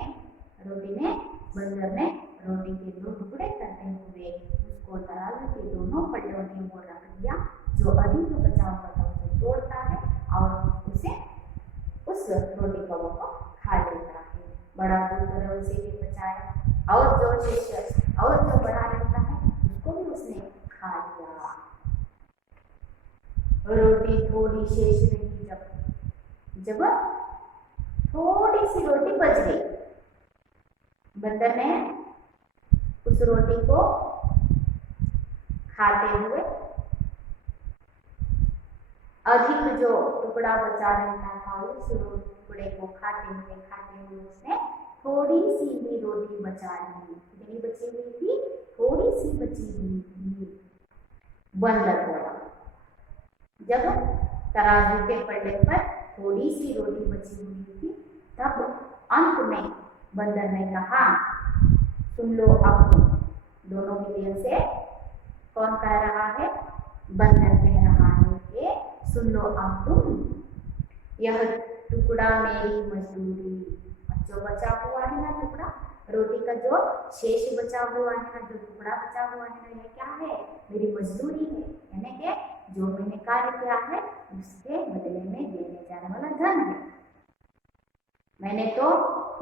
बंदर ने रोटी के 2 टुकड़े करते हुए उसको तराजू के दोनों पल्लों में वो रख दिया. जो अधिक बचा हुआ था उसे तोड़ता है और उसे उस रोटी को वो खा लेता है. बड़ा दूर तरह उसे भी बचाया और जो बड़ा रहता है उसको भी उसने खा लिया. रोटी थोड़ी शेष रही. जब थोड़ी सी रोटी बच गई, बंदर ने उस रोटी को खाते हुए अधिक जो टुकड़ा बचा रहता था उस टुकड़े को खाते हुए उसने थोड़ी सी ही रोटी बचा ली. कितनी बची हुई थी, थोड़ी सी बची हुई थी. बंदर बोला. जब तराजू के पल्ले पर थोड़ी सी रोटी बची हुई थी, तब अंत में बंदर ने कहा, सुन लो अब तुम. दोनों बिल्लियों से कौन कह रहा है, बंदर कह रहा है कि सुन लो अब तुम, यह टुकड़ा मेरी मजदूरी. जो बचा हुआ है ना टुकड़ा, रोटी का जो शेष बचा हुआ है ना, जो टुकड़ा बचा हुआ है ना, ये क्या है, मेरी मजदूरी है. यानी कि जो मैंने कार्य किया है उसके बदले में देने जाने वाला धन है. मैंने तो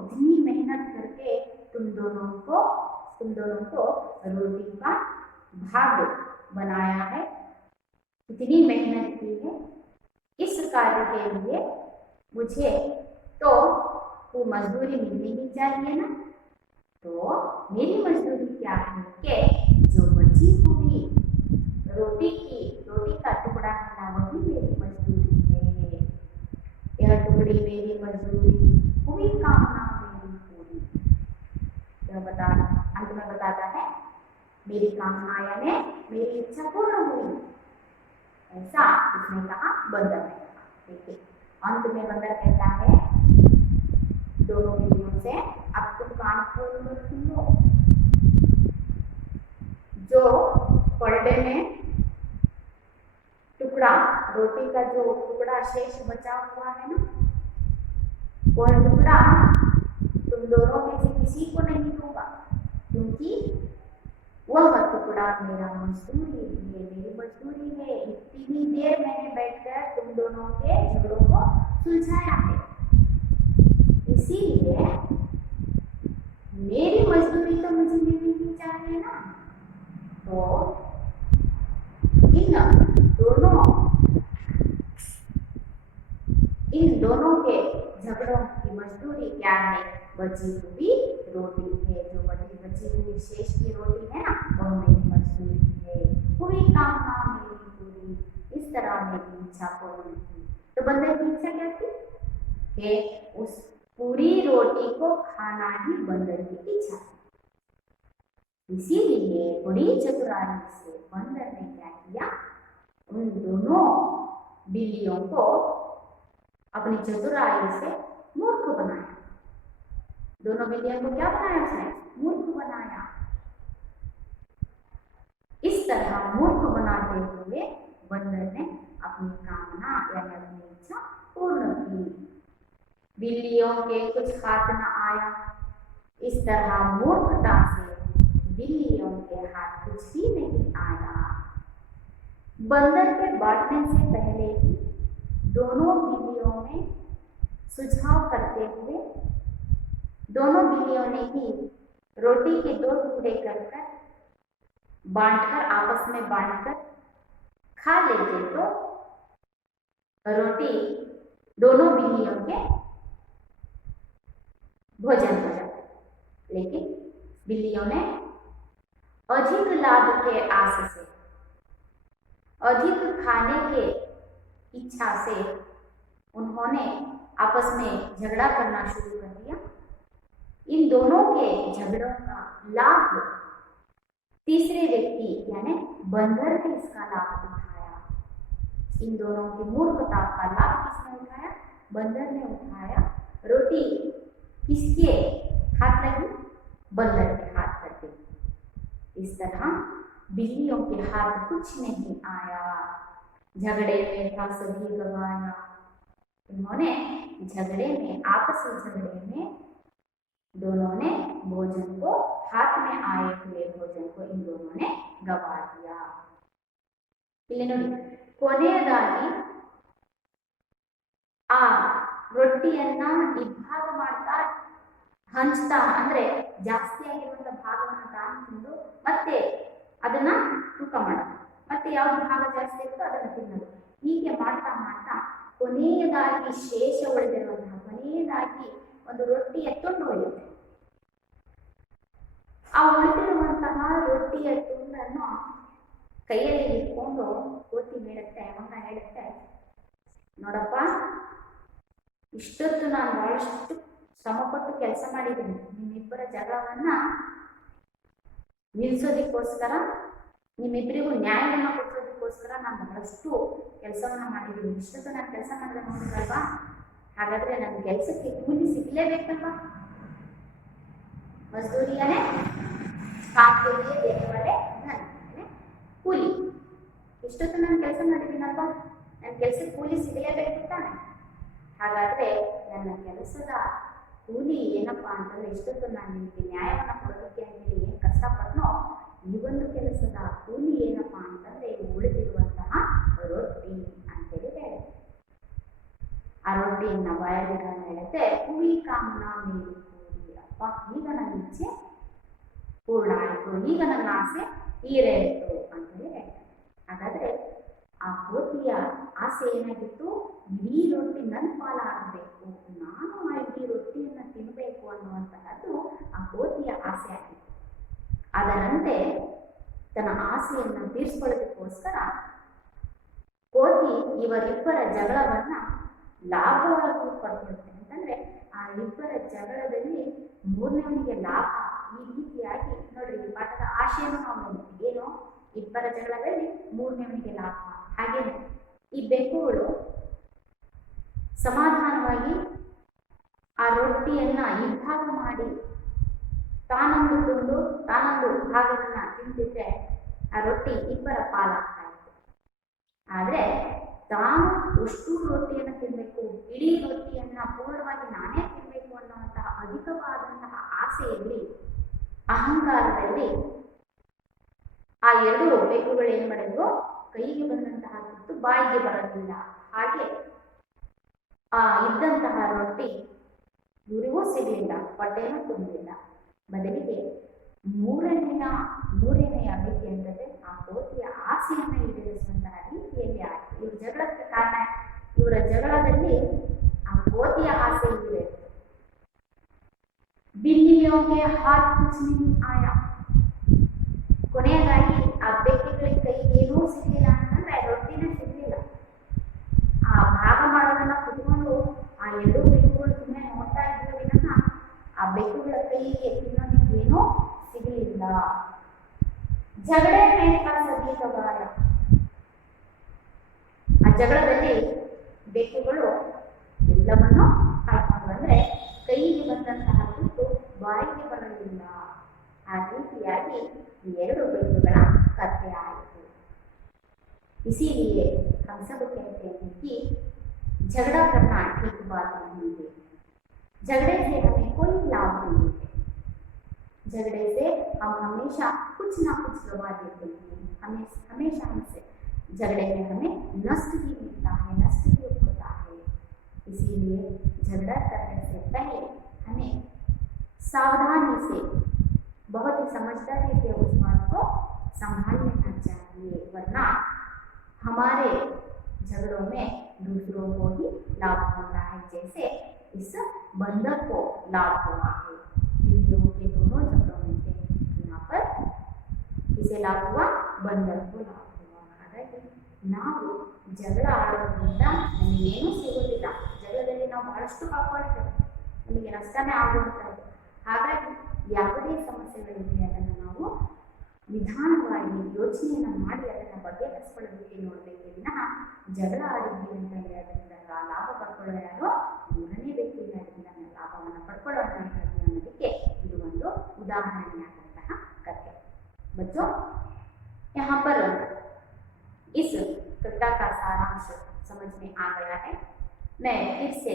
इतनी मेहनत करके तुम दोनों को रोटी का भाग बनाया है, इतनी मेहनत की है. इस कार्य के लिए मुझे तो वो मजदूरी मिलनी ही चाहिए ना. तो मेरी मजदूरी क्या है कि जो बची हुई रोटी का टुकड़ा है ना, वही मेरी मजदूरी है. यह टुकड़ी मेरी मजदूरी हुई, कामना मेरी पूरी. यह अंत में बताता है मेरी कामना यानी मेरी इच्छा पूर्ण हुई, ऐसा उसने कहा, बंदर ने कहा. देखिए अंत में बंदर कहता है दोनों बिल्लियों से, अब तुम कान खोल लो, रोटी का जो टुकड़ा शेष बचा हुआ है ना, वो टुकड़ा तुम दोनों में से किसी को नहीं दूंगा, क्योंकि वह टुकड़ा मेरा मजदूरी है, मेरी मजदूरी है। इतनी देर मैंने बैठकर तुम दोनों के झगड़ों को सुलझाया है, इसीलिए मेरी मजदूरी तो मुझे मिलनी ही चाहिए ना। तो इन दोनों के झगड़ों की मजदूरी क्या है? बची हुई रोटी है। जो बची हुई शेष की रोटी है ना, वह मेरी मजदूरी है। पूरी कामना मेरी पूरी, इस तरह मेरी इच्छा पूर्ण की। तो बंदर की इच्छा क्या थी कि उस पूरी रोटी को खाना ही बंदर की इच्छा थी। इसीलिए बड़ी चतुराई से बंदर ने क्या किया, उन दोनों बिल्लियों को अपनी चतुराई से मूर्ख बनाया। दोनों बिल्लियों को क्या बनाया उसने? मूर्ख बनाया। इस तरह मूर्ख बनाते हुए बंदर ने अपनी कामना यानी अपनी इच्छा पूर्ण की। बिल्लियों के कुछ हाथ न आया। इस तरह मूर्खता से बिल्लियों के हाथ कुछ भी नहीं आया। बंदर के बांटने से पहले ही दोनों बिल्लियों में सुझाव करते हुए दोनों बिल्लियों ने ही रोटी के 2 टुकड़े कर बांटकर आपस में बांटकर खा लेते तो रोटी दोनों बिल्लियों के भोजन हो जाते। लेकिन बिल्लियों ने अधिक लाभ के आस से, अधिक खाने के इच्छा से उन्होंने आपस में झगड़ा करना शुरू कर दिया। इन दोनों के झगड़ों का लाभ तीसरे व्यक्ति यानी बंदर ने इसका लाभ उठाया। इन दोनों की मूर्खता का लाभ किसने उठाया? बंदर ने उठाया। रोटी किसके हाथ लगी? बंदर के हाथ लगी। इस तरह बिल्लियों के हाथ कुछ नहीं आया। झगड़े में था सभी गवाया। उन्होंने झगड़े में, आपसी झगड़े में दोनों ने भोजन को, हाथ में आए हुए भोजन को इन दोनों ने गवा दिया। ಇಲ್ಲಿ ನೋಡಿ, ಕೊನೆಯದಾಗಿ ಆ ರೊಟ್ಟಿಯನ್ನ ಇಬ್ಬಾಗ ಮಾಡ್ತಾ ಹಂಚ್ತಾ, ಅಂದ್ರೆ ಜಾಸ್ತಿ ಆಗಿರುವಂತ ಭಾಗವನ್ನ ತಾನು ತಿಂದು ಮತ್ತೆ ಅದನ್ನ ತೂಕ ಮಾಡೋದು, ಮತ್ತೆ ಯಾವ್ದು ಭಾಗ ಜಾಸ್ತಿ ಇರುತ್ತೋ ಅದನ್ನ ತಿನ್ನೋದು. ಹೀಗೆ ಮಾಡ್ತಾ ಮಾಡ್ತಾ ಕೊನೆಯದಾಗಿ ಶೇಷ ಉಳಿದಿರುವಂತಹ ಕೊನೆಯದಾಗಿ ಒಂದು ರೊಟ್ಟಿಯ ತುಂಡು ಉಳಿಯುತ್ತೆ. ಆ ಉಳಿದಿರುವಂತಹ ರೊಟ್ಟಿಯ ತುಂಡನ್ನು ಕೈಯಲ್ಲಿ ಇಟ್ಕೊಂಡು ಕೋತಿ ಹೇಳುತ್ತೆ, ಮಂಗ ಹೇಳುತ್ತೆ, ನೋಡಪ್ಪ, ಇಷ್ಟೊತ್ತು ನಾನು ಬಹಳಷ್ಟು ಶ್ರಮಪಟ್ಟು ಕೆಲಸ ಮಾಡಿದ್ದೀನಿ. ನಿಮ್ಮಿಬ್ಬರ ಜಗಳವನ್ನ ನಿಲ್ಸೋದಕ್ಕೋಸ್ಕರ, ನಿಮ್ಮಿಬ್ಬರಿಗೂ ನ್ಯಾಯವನ್ನು ಕೊಡಿಸೋದಕ್ಕೋಸ್ಕರ ನಾನು ಬಹಳಷ್ಟು ಕೆಲಸವನ್ನ ಮಾಡಿದ್ದೀನಿ. ಇಷ್ಟೊತ್ತು ನಾನು ಕೆಲಸ ಮಾಡಿದ್ರೆ ನೋಡಿದ್ರಲ್ವಾ, ಹಾಗಾದ್ರೆ ನನ್ನ ಕೆಲಸಕ್ಕೆ ಕೂಲಿ ಸಿಗ್ಲೇಬೇಕಲ್ವಾ? ಮಜದೂರಿಯೇ ಕೂಲಿ. ಇಷ್ಟೊತ್ತು ನಾನು ಕೆಲಸ ಮಾಡಿದ್ದೀನಲ್ವಾ, ನನ್ನ ಕೆಲಸಕ್ಕೆ ಕೂಲಿ ಸಿಗಲೇಬೇಕು ತಾನೆ. ಹಾಗಾದ್ರೆ ನನ್ನ ಕೆಲಸದ ಕೂಲಿ ಏನಪ್ಪಾ ಅಂತಂದ್ರೆ, ಇಷ್ಟೊತ್ತು ನಾನು ನಿಮಗೆ ನ್ಯಾಯವನ್ನು ಕೊಡೋದಕ್ಕೆ ಅಂತೇಳಿ ಏನು ಕಷ್ಟಪಟ್ಟನೋ, ಈ ಒಂದು ಕೆಲಸದ ಕೂಲಿ ಏನಪ್ಪಾ ಅಂತಂದ್ರೆ ಉಳಿದಿರುವಂತಹ ರೊಟ್ಟಿ ಅಂತೇಳಿ ಹೇಳುತ್ತೆ. ಆ ರೊಟ್ಟಿಯನ್ನ ಬಾಯಲ್ಲಿಟ್ಕೊಂಡು ಹೇಳುತ್ತೆ, ಹೂವಿ ಕಾಮನ ಮೇಲಿ ಕೂಡಿ, ಅಪ್ಪ ಈಗ ನನ್ನ ಇಚ್ಛೆ ಪೂರ್ಣ ಆಯಿತು, ಈಗ ನನ್ನ ಆಸೆ ಈರೇರಿತು ಅಂತೇಳಿ ಹೇಳ್ತಾರೆ. ಹಾಗಾದ್ರೆ ಆ ಕೋತಿಯ ಆಸೆ ಏನಾಗಿತ್ತು? ಇಡೀ ರೊಟ್ಟಿ ನನ್ನ ಪಾಲಾಗಬೇಕು, ನಾನು ಆ ಇಡೀ ರೊಟ್ಟಿಯನ್ನ ತಿನ್ನಬೇಕು ಅನ್ನುವಂತಹದ್ದು ಆ ಕೋತಿಯ ಆಸೆ ಆಗಿತ್ತು. ಅದರಂತೆ ತನ್ನ ಆಸೆಯನ್ನು ತೀರಿಸಿಕೊಳ್ಳೋದಕ್ಕೋಸ್ಕರ ಕೋತಿ ಇವರಿಬ್ಬರ ಜಗಳವನ್ನ ಲಾಭವಾಗಿ ಪಡ್ಕೊಳ್ಳುತ್ತೆ. ಅಂತಂದ್ರೆ ಆ ಇಬ್ಬರ ಜಗಳದಲ್ಲಿ ಮೂರನೇವನಿಗೆ ಲಾಭ. ಈ ರೀತಿಯಾಗಿ ನೋಡ್ರಿ, ಈ ಪಾಠದ ಆಶೆಯನ್ನು ನಾವು ನೋಡ್ತೀವಿ. ಏನು? ಇಬ್ಬರ ಜಗಳದಲ್ಲಿ ಮೂರನೇವನಿಗೆ ಲಾಭ. ಹಾಗೇನೆ ಈ ಬೆಕ್ಕುಗಳು ಸಮಾಧಾನವಾಗಿ ಆ ರೊಟ್ಟಿಯನ್ನ ಇಬ್ಬಾಗ ಮಾಡಿ ತಾನೊಂದು ತುಂಡು ತಾನೊಂದು ಭಾಗವನ್ನ ತಿಂತಿದ್ರೆ ಆ ರೊಟ್ಟಿ ಇಬ್ಬರ ಪಾಲಾಗ್ತಾ ಇತ್ತು. ಆದ್ರೆ ತಾನು ಅಷ್ಟು ರೊಟ್ಟಿಯನ್ನು ತಿನ್ನಬೇಕು, ಇಡೀ ರೊಟ್ಟಿಯನ್ನ ಪೂರ್ಣವಾಗಿ ನಾನೇ ತಿನ್ನಬೇಕು ಅನ್ನುವಂತಹ ಅಧಿಕವಾದಂತಹ ಆಸೆಯಲ್ಲಿ, ಅಹಂಕಾರದಲ್ಲಿ ಆ ಎರಡು ಬೆಕ್ಕುಗಳು ಏನ್ ಮಾಡಿದ್ರು, ಕೈಗೆ ಬಂದಂತಹ ತುತ್ತು ಬಾಯಿಗೆ ಬರಲಿಲ್ಲ. ಹಾಗೆ ಇದ್ದಂತಹ ರೊಟ್ಟಿ ಇವರಿಗೂ ಸಿಗಲಿಲ್ಲ, ಹೊಟ್ಟೆನೂ ತುಂಬಲಿಲ್ಲ. ಬದಲಿಗೆ ಮೂರನೆಯ ವ್ಯಕ್ತಿ ಅಂತಂದ್ರೆ ಆ ಕೋತಿಯ ಆಸೆಯನ್ನ ಈಡೇರಿಸುವಂತಹ ರೀತಿಯಲ್ಲಿ ಆಯ್ತು. ಇವ್ರ ಜಗಳಕ್ಕೆ ಕಾರಣ, ಇವರ ಜಗಳದಲ್ಲಿ ಆ ಕೋತಿಯ ಆಸೆ ಇದೆ. ಬಿಲ್ಲಿಯೋಗೆ ಹಾತ್ ಕುಚ್ ನಹೀ ಆಯಾ. ಕೊನೆಯದಾಗಿ ಆ ಬೆಕ್ಕಿಗಳಿಗೆ ಕೈಗೆ ಏನೂ ಸಿಗ್ಲಿಲ್ಲ ಅಂತಂದ್ರೆ ರೊಟ್ಟಿನೇ ಸಿಗ್ಲಿಲ್ಲ. ಆ ಭಾಗ ಮಾಡೋದನ್ನ ಕುತ್ಕೊಂಡು ಆ ಎರಡು ಬೆಕ್ಕುಗಳು ಸುಮ್ಮನೆ ನೋಡ್ತಾ ಇದ್ವಿ ವಿನಃ ಆ ಬೆಕ್ಕುಗಳ ಕೈಗೆ ತಿನ್ನೋದಕ್ಕೆ ಏನೂ ಸಿಗಲಿಲ್ಲ. ಜಗಳೇ ಸಂಗೀತಗಾಯ. ಆ ಜಗಳದಲ್ಲಿ ಬೆಕ್ಕುಗಳು ಎಲ್ಲವನ್ನು ಕಳ್ಕೊಂಡು, ಅಂದ್ರೆ ಕೈಗೆ ಬಂದಂತಹ ತುತ್ತು ಬಾಯಿಗೆ ಬರಲಿಲ್ಲ. ಆ ರೀತಿಯಾಗಿ ಎರಡು ಬೆಕ್ಕುಗಳ ಕಥೆ ಆಯಿತು. इसीलिए हम सब कहते हैं कि झगड़ा करना ठीक बात नहीं है। झगड़े से हमें कोई लाभ नहीं है। झगड़े से हम हमेशा कुछ ना कुछ गवा देते हैं। हमेशा हमसे झगड़े में हमें नष्ट ही मिलता है, नष्ट ही होता है। इसीलिए झगड़ा करने से पहले हमें सावधानी से, बहुत ही समझदारी से उस बात को संभाल लेना चाहिए, वरना हमारे झगड़ों में दूसरों को ही लाभ होता है, जैसे इस बंदर को लाभ हुआ है। बिल्लियों के दोनों झगड़ों में से यहाँ पर इसे लाभ हुआ, बंदर को लाभ हुआ। ಹಾಗಾಗಿ ನಾವು ಜಗಳ ಆಡೋದ್ರಿಂದ ನಮಗೇನೂ ಸಿಗೋದಿಲ್ಲ. ಜಗಳದಲ್ಲಿ ನಾವು ಬಹಳಷ್ಟು ಕಾಪಾಡ್ತೇವೆ, ನಮಗೆ ನಷ್ಟನೇ ಆಗುವಂಥದ್ದು. ಹಾಗಾಗಿ ಯಾವುದೇ ಸಮಸ್ಯೆಗಳಿದೆ ಅದನ್ನು ನಾವು ನಿಧಾನವಾಗಿ ಯೋಚನೆಯನ್ನು ಮಾಡಿ ಅದನ್ನು ಬಗೆಹರಿಸ್ಕೊಳ್ಳೋದಕ್ಕೆ ನೋಡಬೇಕೆ ವಿನಃ ಜಗಳ ಆಡಿದ್ವಿ ಅಂತಂದರೆ ಅದರಿಂದ ಲಾಭ ಪಡ್ಕೊಳ್ಳೋ ಯಾರೋ ಮೂರನೇ ವ್ಯಕ್ತಿಯಿಂದ ಅದರಿಂದ ಲಾಭವನ್ನು ಪಡ್ಕೊಳ್ಳೋದಾಗಿರೋದು ಅನ್ನೋದಕ್ಕೆ ಇದು ಒಂದು ಉದಾಹರಣೆಯಾದಂತಹ ಕಥೆ. बच्चों, यहाँ पर इस कविता का सारांश समझ में आ गया है। मैं फिर से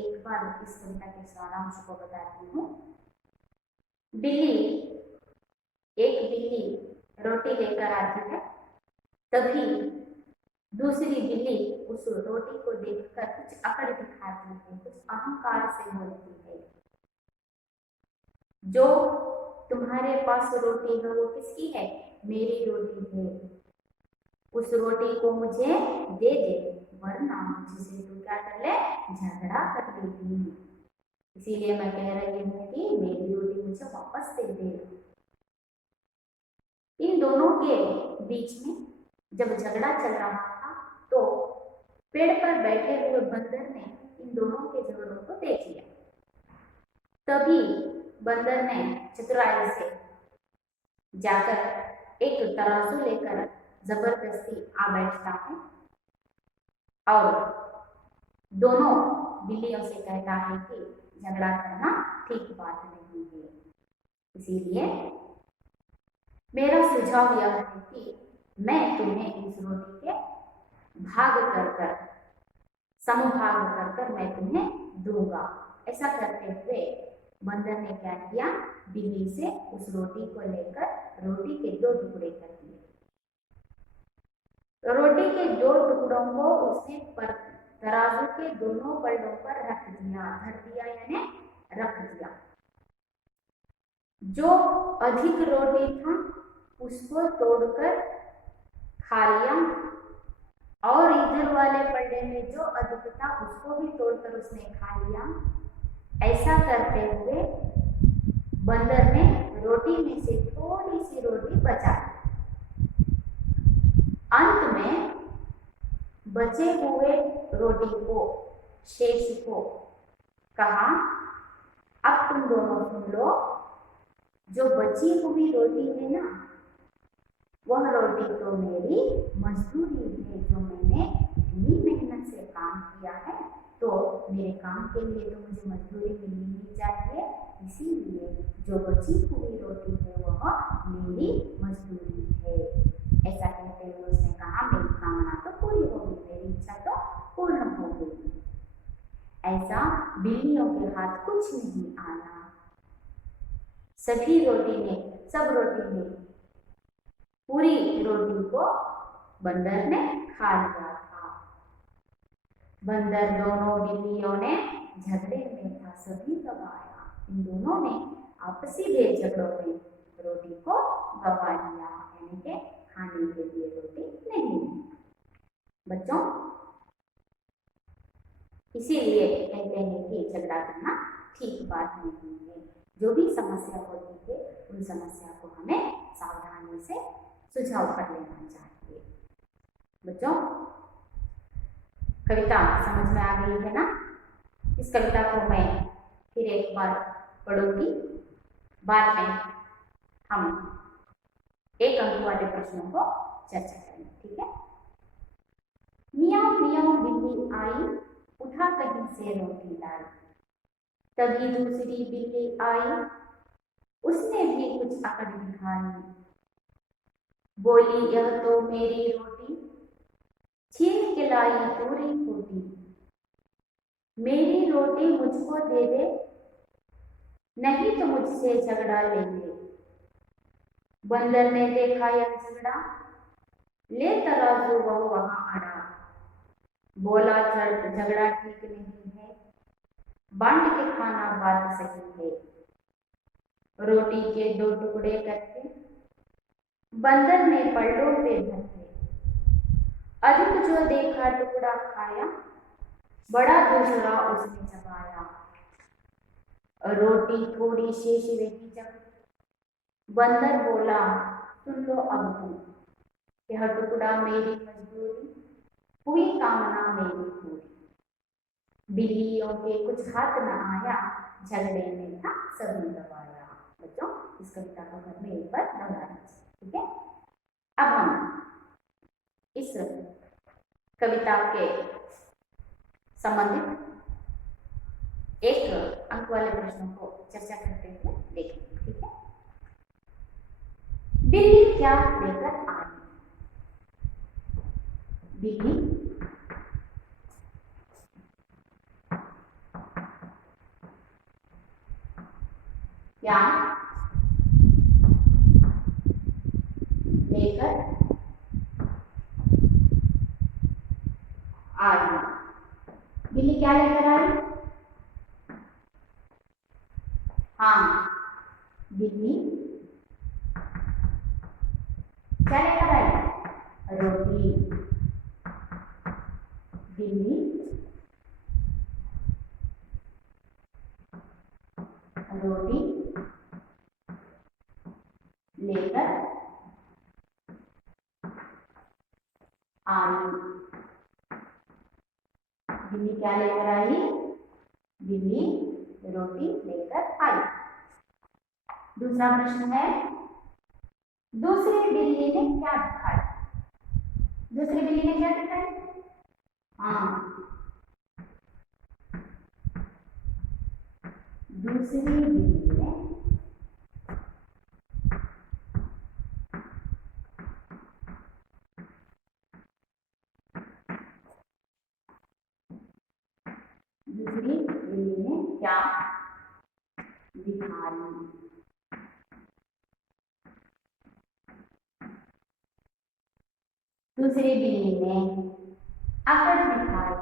एक बार इस कविता के सारांश को बताती हूँ। एक बिल्ली रोटी लेकर आती है, तभी दूसरी बिल्ली उस रोटी को देखकर कुछ अकड़ दिखाती है, कुछ अहंकार से बोलती है, जो तुम्हारे पास रोटी है वो किसकी है? मेरी रोटी है, उस रोटी को मुझे दे दे, वरना मुझसे तू क्या कर ले, झगड़ा कर लेगी। इसीलिए मैं कह रही हूँ कि मेरी रोटी मुझे वापस दे दे। इन दोनों के बीच में जब झगड़ा चल रहा था तो पेड़ पर बैठे हुए बंदर ने इन दोनों के झगड़ों को देख लिया। तभी बंदर ने चतुराई से जाकर एक तराजू लेकर जबरदस्ती आ बैठता है और दोनों बिल्लियों से कहता है कि झगड़ा करना ठीक बात नहीं है। इसीलिए मेरा सुझाव यह है कि मैं तुम्हें इस रोटी के भाग कर समभाग कर मैं तुम्हें दूंगा। ऐसा करते हुए बंदर ने क्या किया, बिल्ली से उस रोटी को लेकर रोटी के 2 टुकड़े कर दिए। रोटी के 2 टुकड़ों को उसने तराजू के दोनों पलड़ों पर रख दिया, धर दिया यानी रख दिया। जो अधिक रोटी था उसको तोड़कर खा लिया और इधर वाले पलड़े में जो अधिक था उसको भी तोड़कर उसने खा लिया। ऐसा करते हुए बंदर ने रोटी में से थोड़ी सी रोटी बचा ली। अंत में बचे हुए रोटी को, शेष को कहा, अब तुम दोनों सुन लो, जो बची हुई रोटी है ना, वह रोटी तो मेरी मजदूरी है, जो मैंने इतनी मेहनत से काम किया है, तो मेरे काम के लिए तो मुझे मजदूरी मिलनी ही चाहिए। इसीलिए जो बची हुई रोटी है वह मेरी मजदूरी है। ऐसा कहते हुए उसने कहा, मेरी कामना तो पूरी होगी, मेरी इच्छा ऐसा बिल्लियों के हाथ कुछ नहीं आया। सब रोटी ने पूरी रोटी को बंदर ने खा लिया था। बंदर दोनों बिल्लियों ने झगड़े में था सभी गवाया। इन दोनों ने आपसी भेद झगड़ों में रोटी को गवा लिया, यानी कि खाने के लिए रोटी नहीं। बच्चों, इसीलिए कहते हैं कि झगड़ा करना ठीक बात नहीं है। जो भी समस्या होती है उन समस्या को हमें सावधानी से सुझाव कर लेना चाहिए। बच्चों, कविता समझ में आ गई है ना? इस कविता को मैं फिर एक बार पढ़ूंगी, बाद में हम एक अंक वाले प्रश्नों को चर्चा करेंगे, ठीक है? मियाँ मियाँ बिल्ली आई, उठा कहीं से रोटी लाई। तभी दूसरी बिल्ली आई, उसने भी कुछ अकड़ दिखाई। बोली यह तो मेरी रोटी, छीन के लाई पूरी फूटी। मेरी रोटी मुझको दे दे, नहीं तो मुझसे झगड़ा लेंगे। बंदर ने देखा यह झगड़ा, ले तराजू वह वहां अड़ा। बोला झगड़ा ठीक नहीं है, बांट के खाना बात सही है। रोटी के दो टुकड़े करके बंदर ने पल्लों पे धर अधिक जो देखा टुकड़ा खाया, बड़ा दूसरा उसने चबाया। रोटी थोड़ी शेष रही जब बंदर बोला सुन लो अब तुम, यह टुकड़ा मेरी मजदूरी, हुई कामना मेरी पूरी। बिल्लियों के कुछ हाथ न आया, झगड़े में था सभी दबाया। बच्चों, इस कविता को घर में एक बार दोहरा लीजिए, ठीक है? अब हम इस कविता के संबंधित एक अंक वाले प्रश्नों को चर्चा करते हुए देखेंगे, ठीक है? बिल्ली क्या लेकर आई? बिल्ली क्या लेकर आई? बिल्ली क्या लेकर आई? हाँ, बिल्ली क्या लेकर आई? रोटी। बिल्ली रोटी लेकर आई। बिल्ली क्या लेकर आई? बिल्ली रोटी लेकर आई। दूसरा प्रश्न है, दूसरी बिल्ली ने क्या दिखाई? दूसरी बिल्ली ने क्या दिखाई? हाँ, दूसरी बिल्ली ने क्या दिखाई? दूसरी बिल्ली ने अकड़ दिखाई।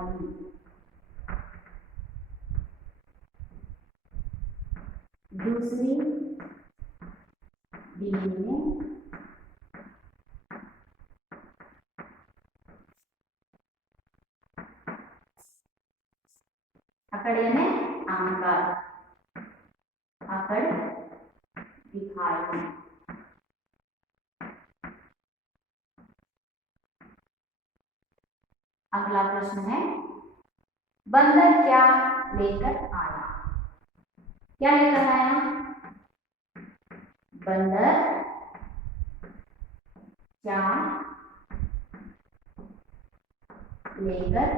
दूसरी बिल्ली ने अकड़ यानी आंकर, अकड़ दिखाई। अगला प्रश्न है, बंदर क्या लेकर आया? क्या लेकर आया? बंदर क्या लेकर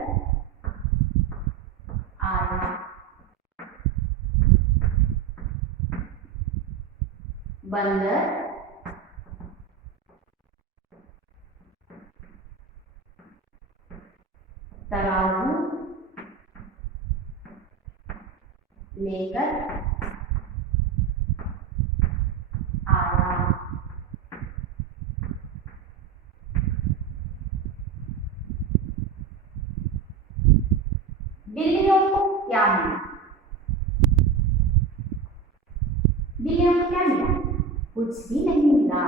आया? बंदर तराजू लेकर आया। बिल्लियों को क्या मिला? बिल्लियों को क्या मिला? कुछ भी नहीं मिला।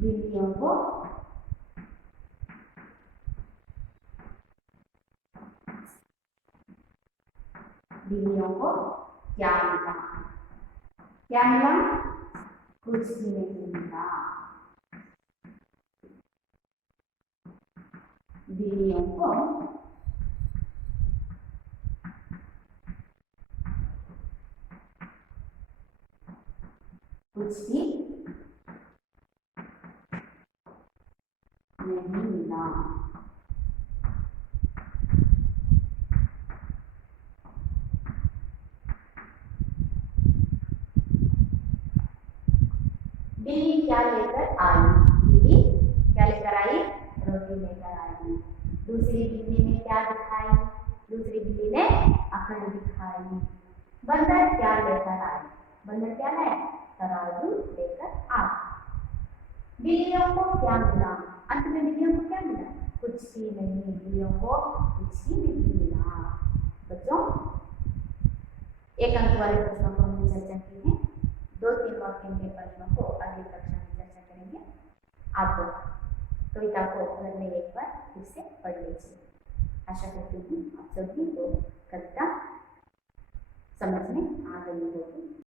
बिल्लियों को क्या मिला? क्या मिला? कुछ भी नहीं मिला। बिल्लियों को कुछ भी नहीं मिला। बिल्ली क्या लेकर आई? बिल्ली क्या लेकर आई? रोटी लेकर आई। दूसरी बिल्ली ने क्या दिखाई? दूसरी बिल्ली ने अकड़ दिखाई। बंदर क्या लेकर आई? बंदर क्या लाए? तराजू लेकर आए। बिल्लियों को क्या मिला? अंत में बिल्लियों को क्या मिला? कुछ भी नहीं। बिल्लियों को कुछ भी नहीं मिला। बच्चों, एक अंक वाले प्रश्नों को हमने चर्चा की है। 2-3 वाक्यों के प्रश्नों को अगली कक्षा में चर्चा करेंगे। आप कविता को घर में एक बार फिर से पढ़ लीजिए। आशा करती हूँ आप सभी को कविता समझ में आ गई होगी।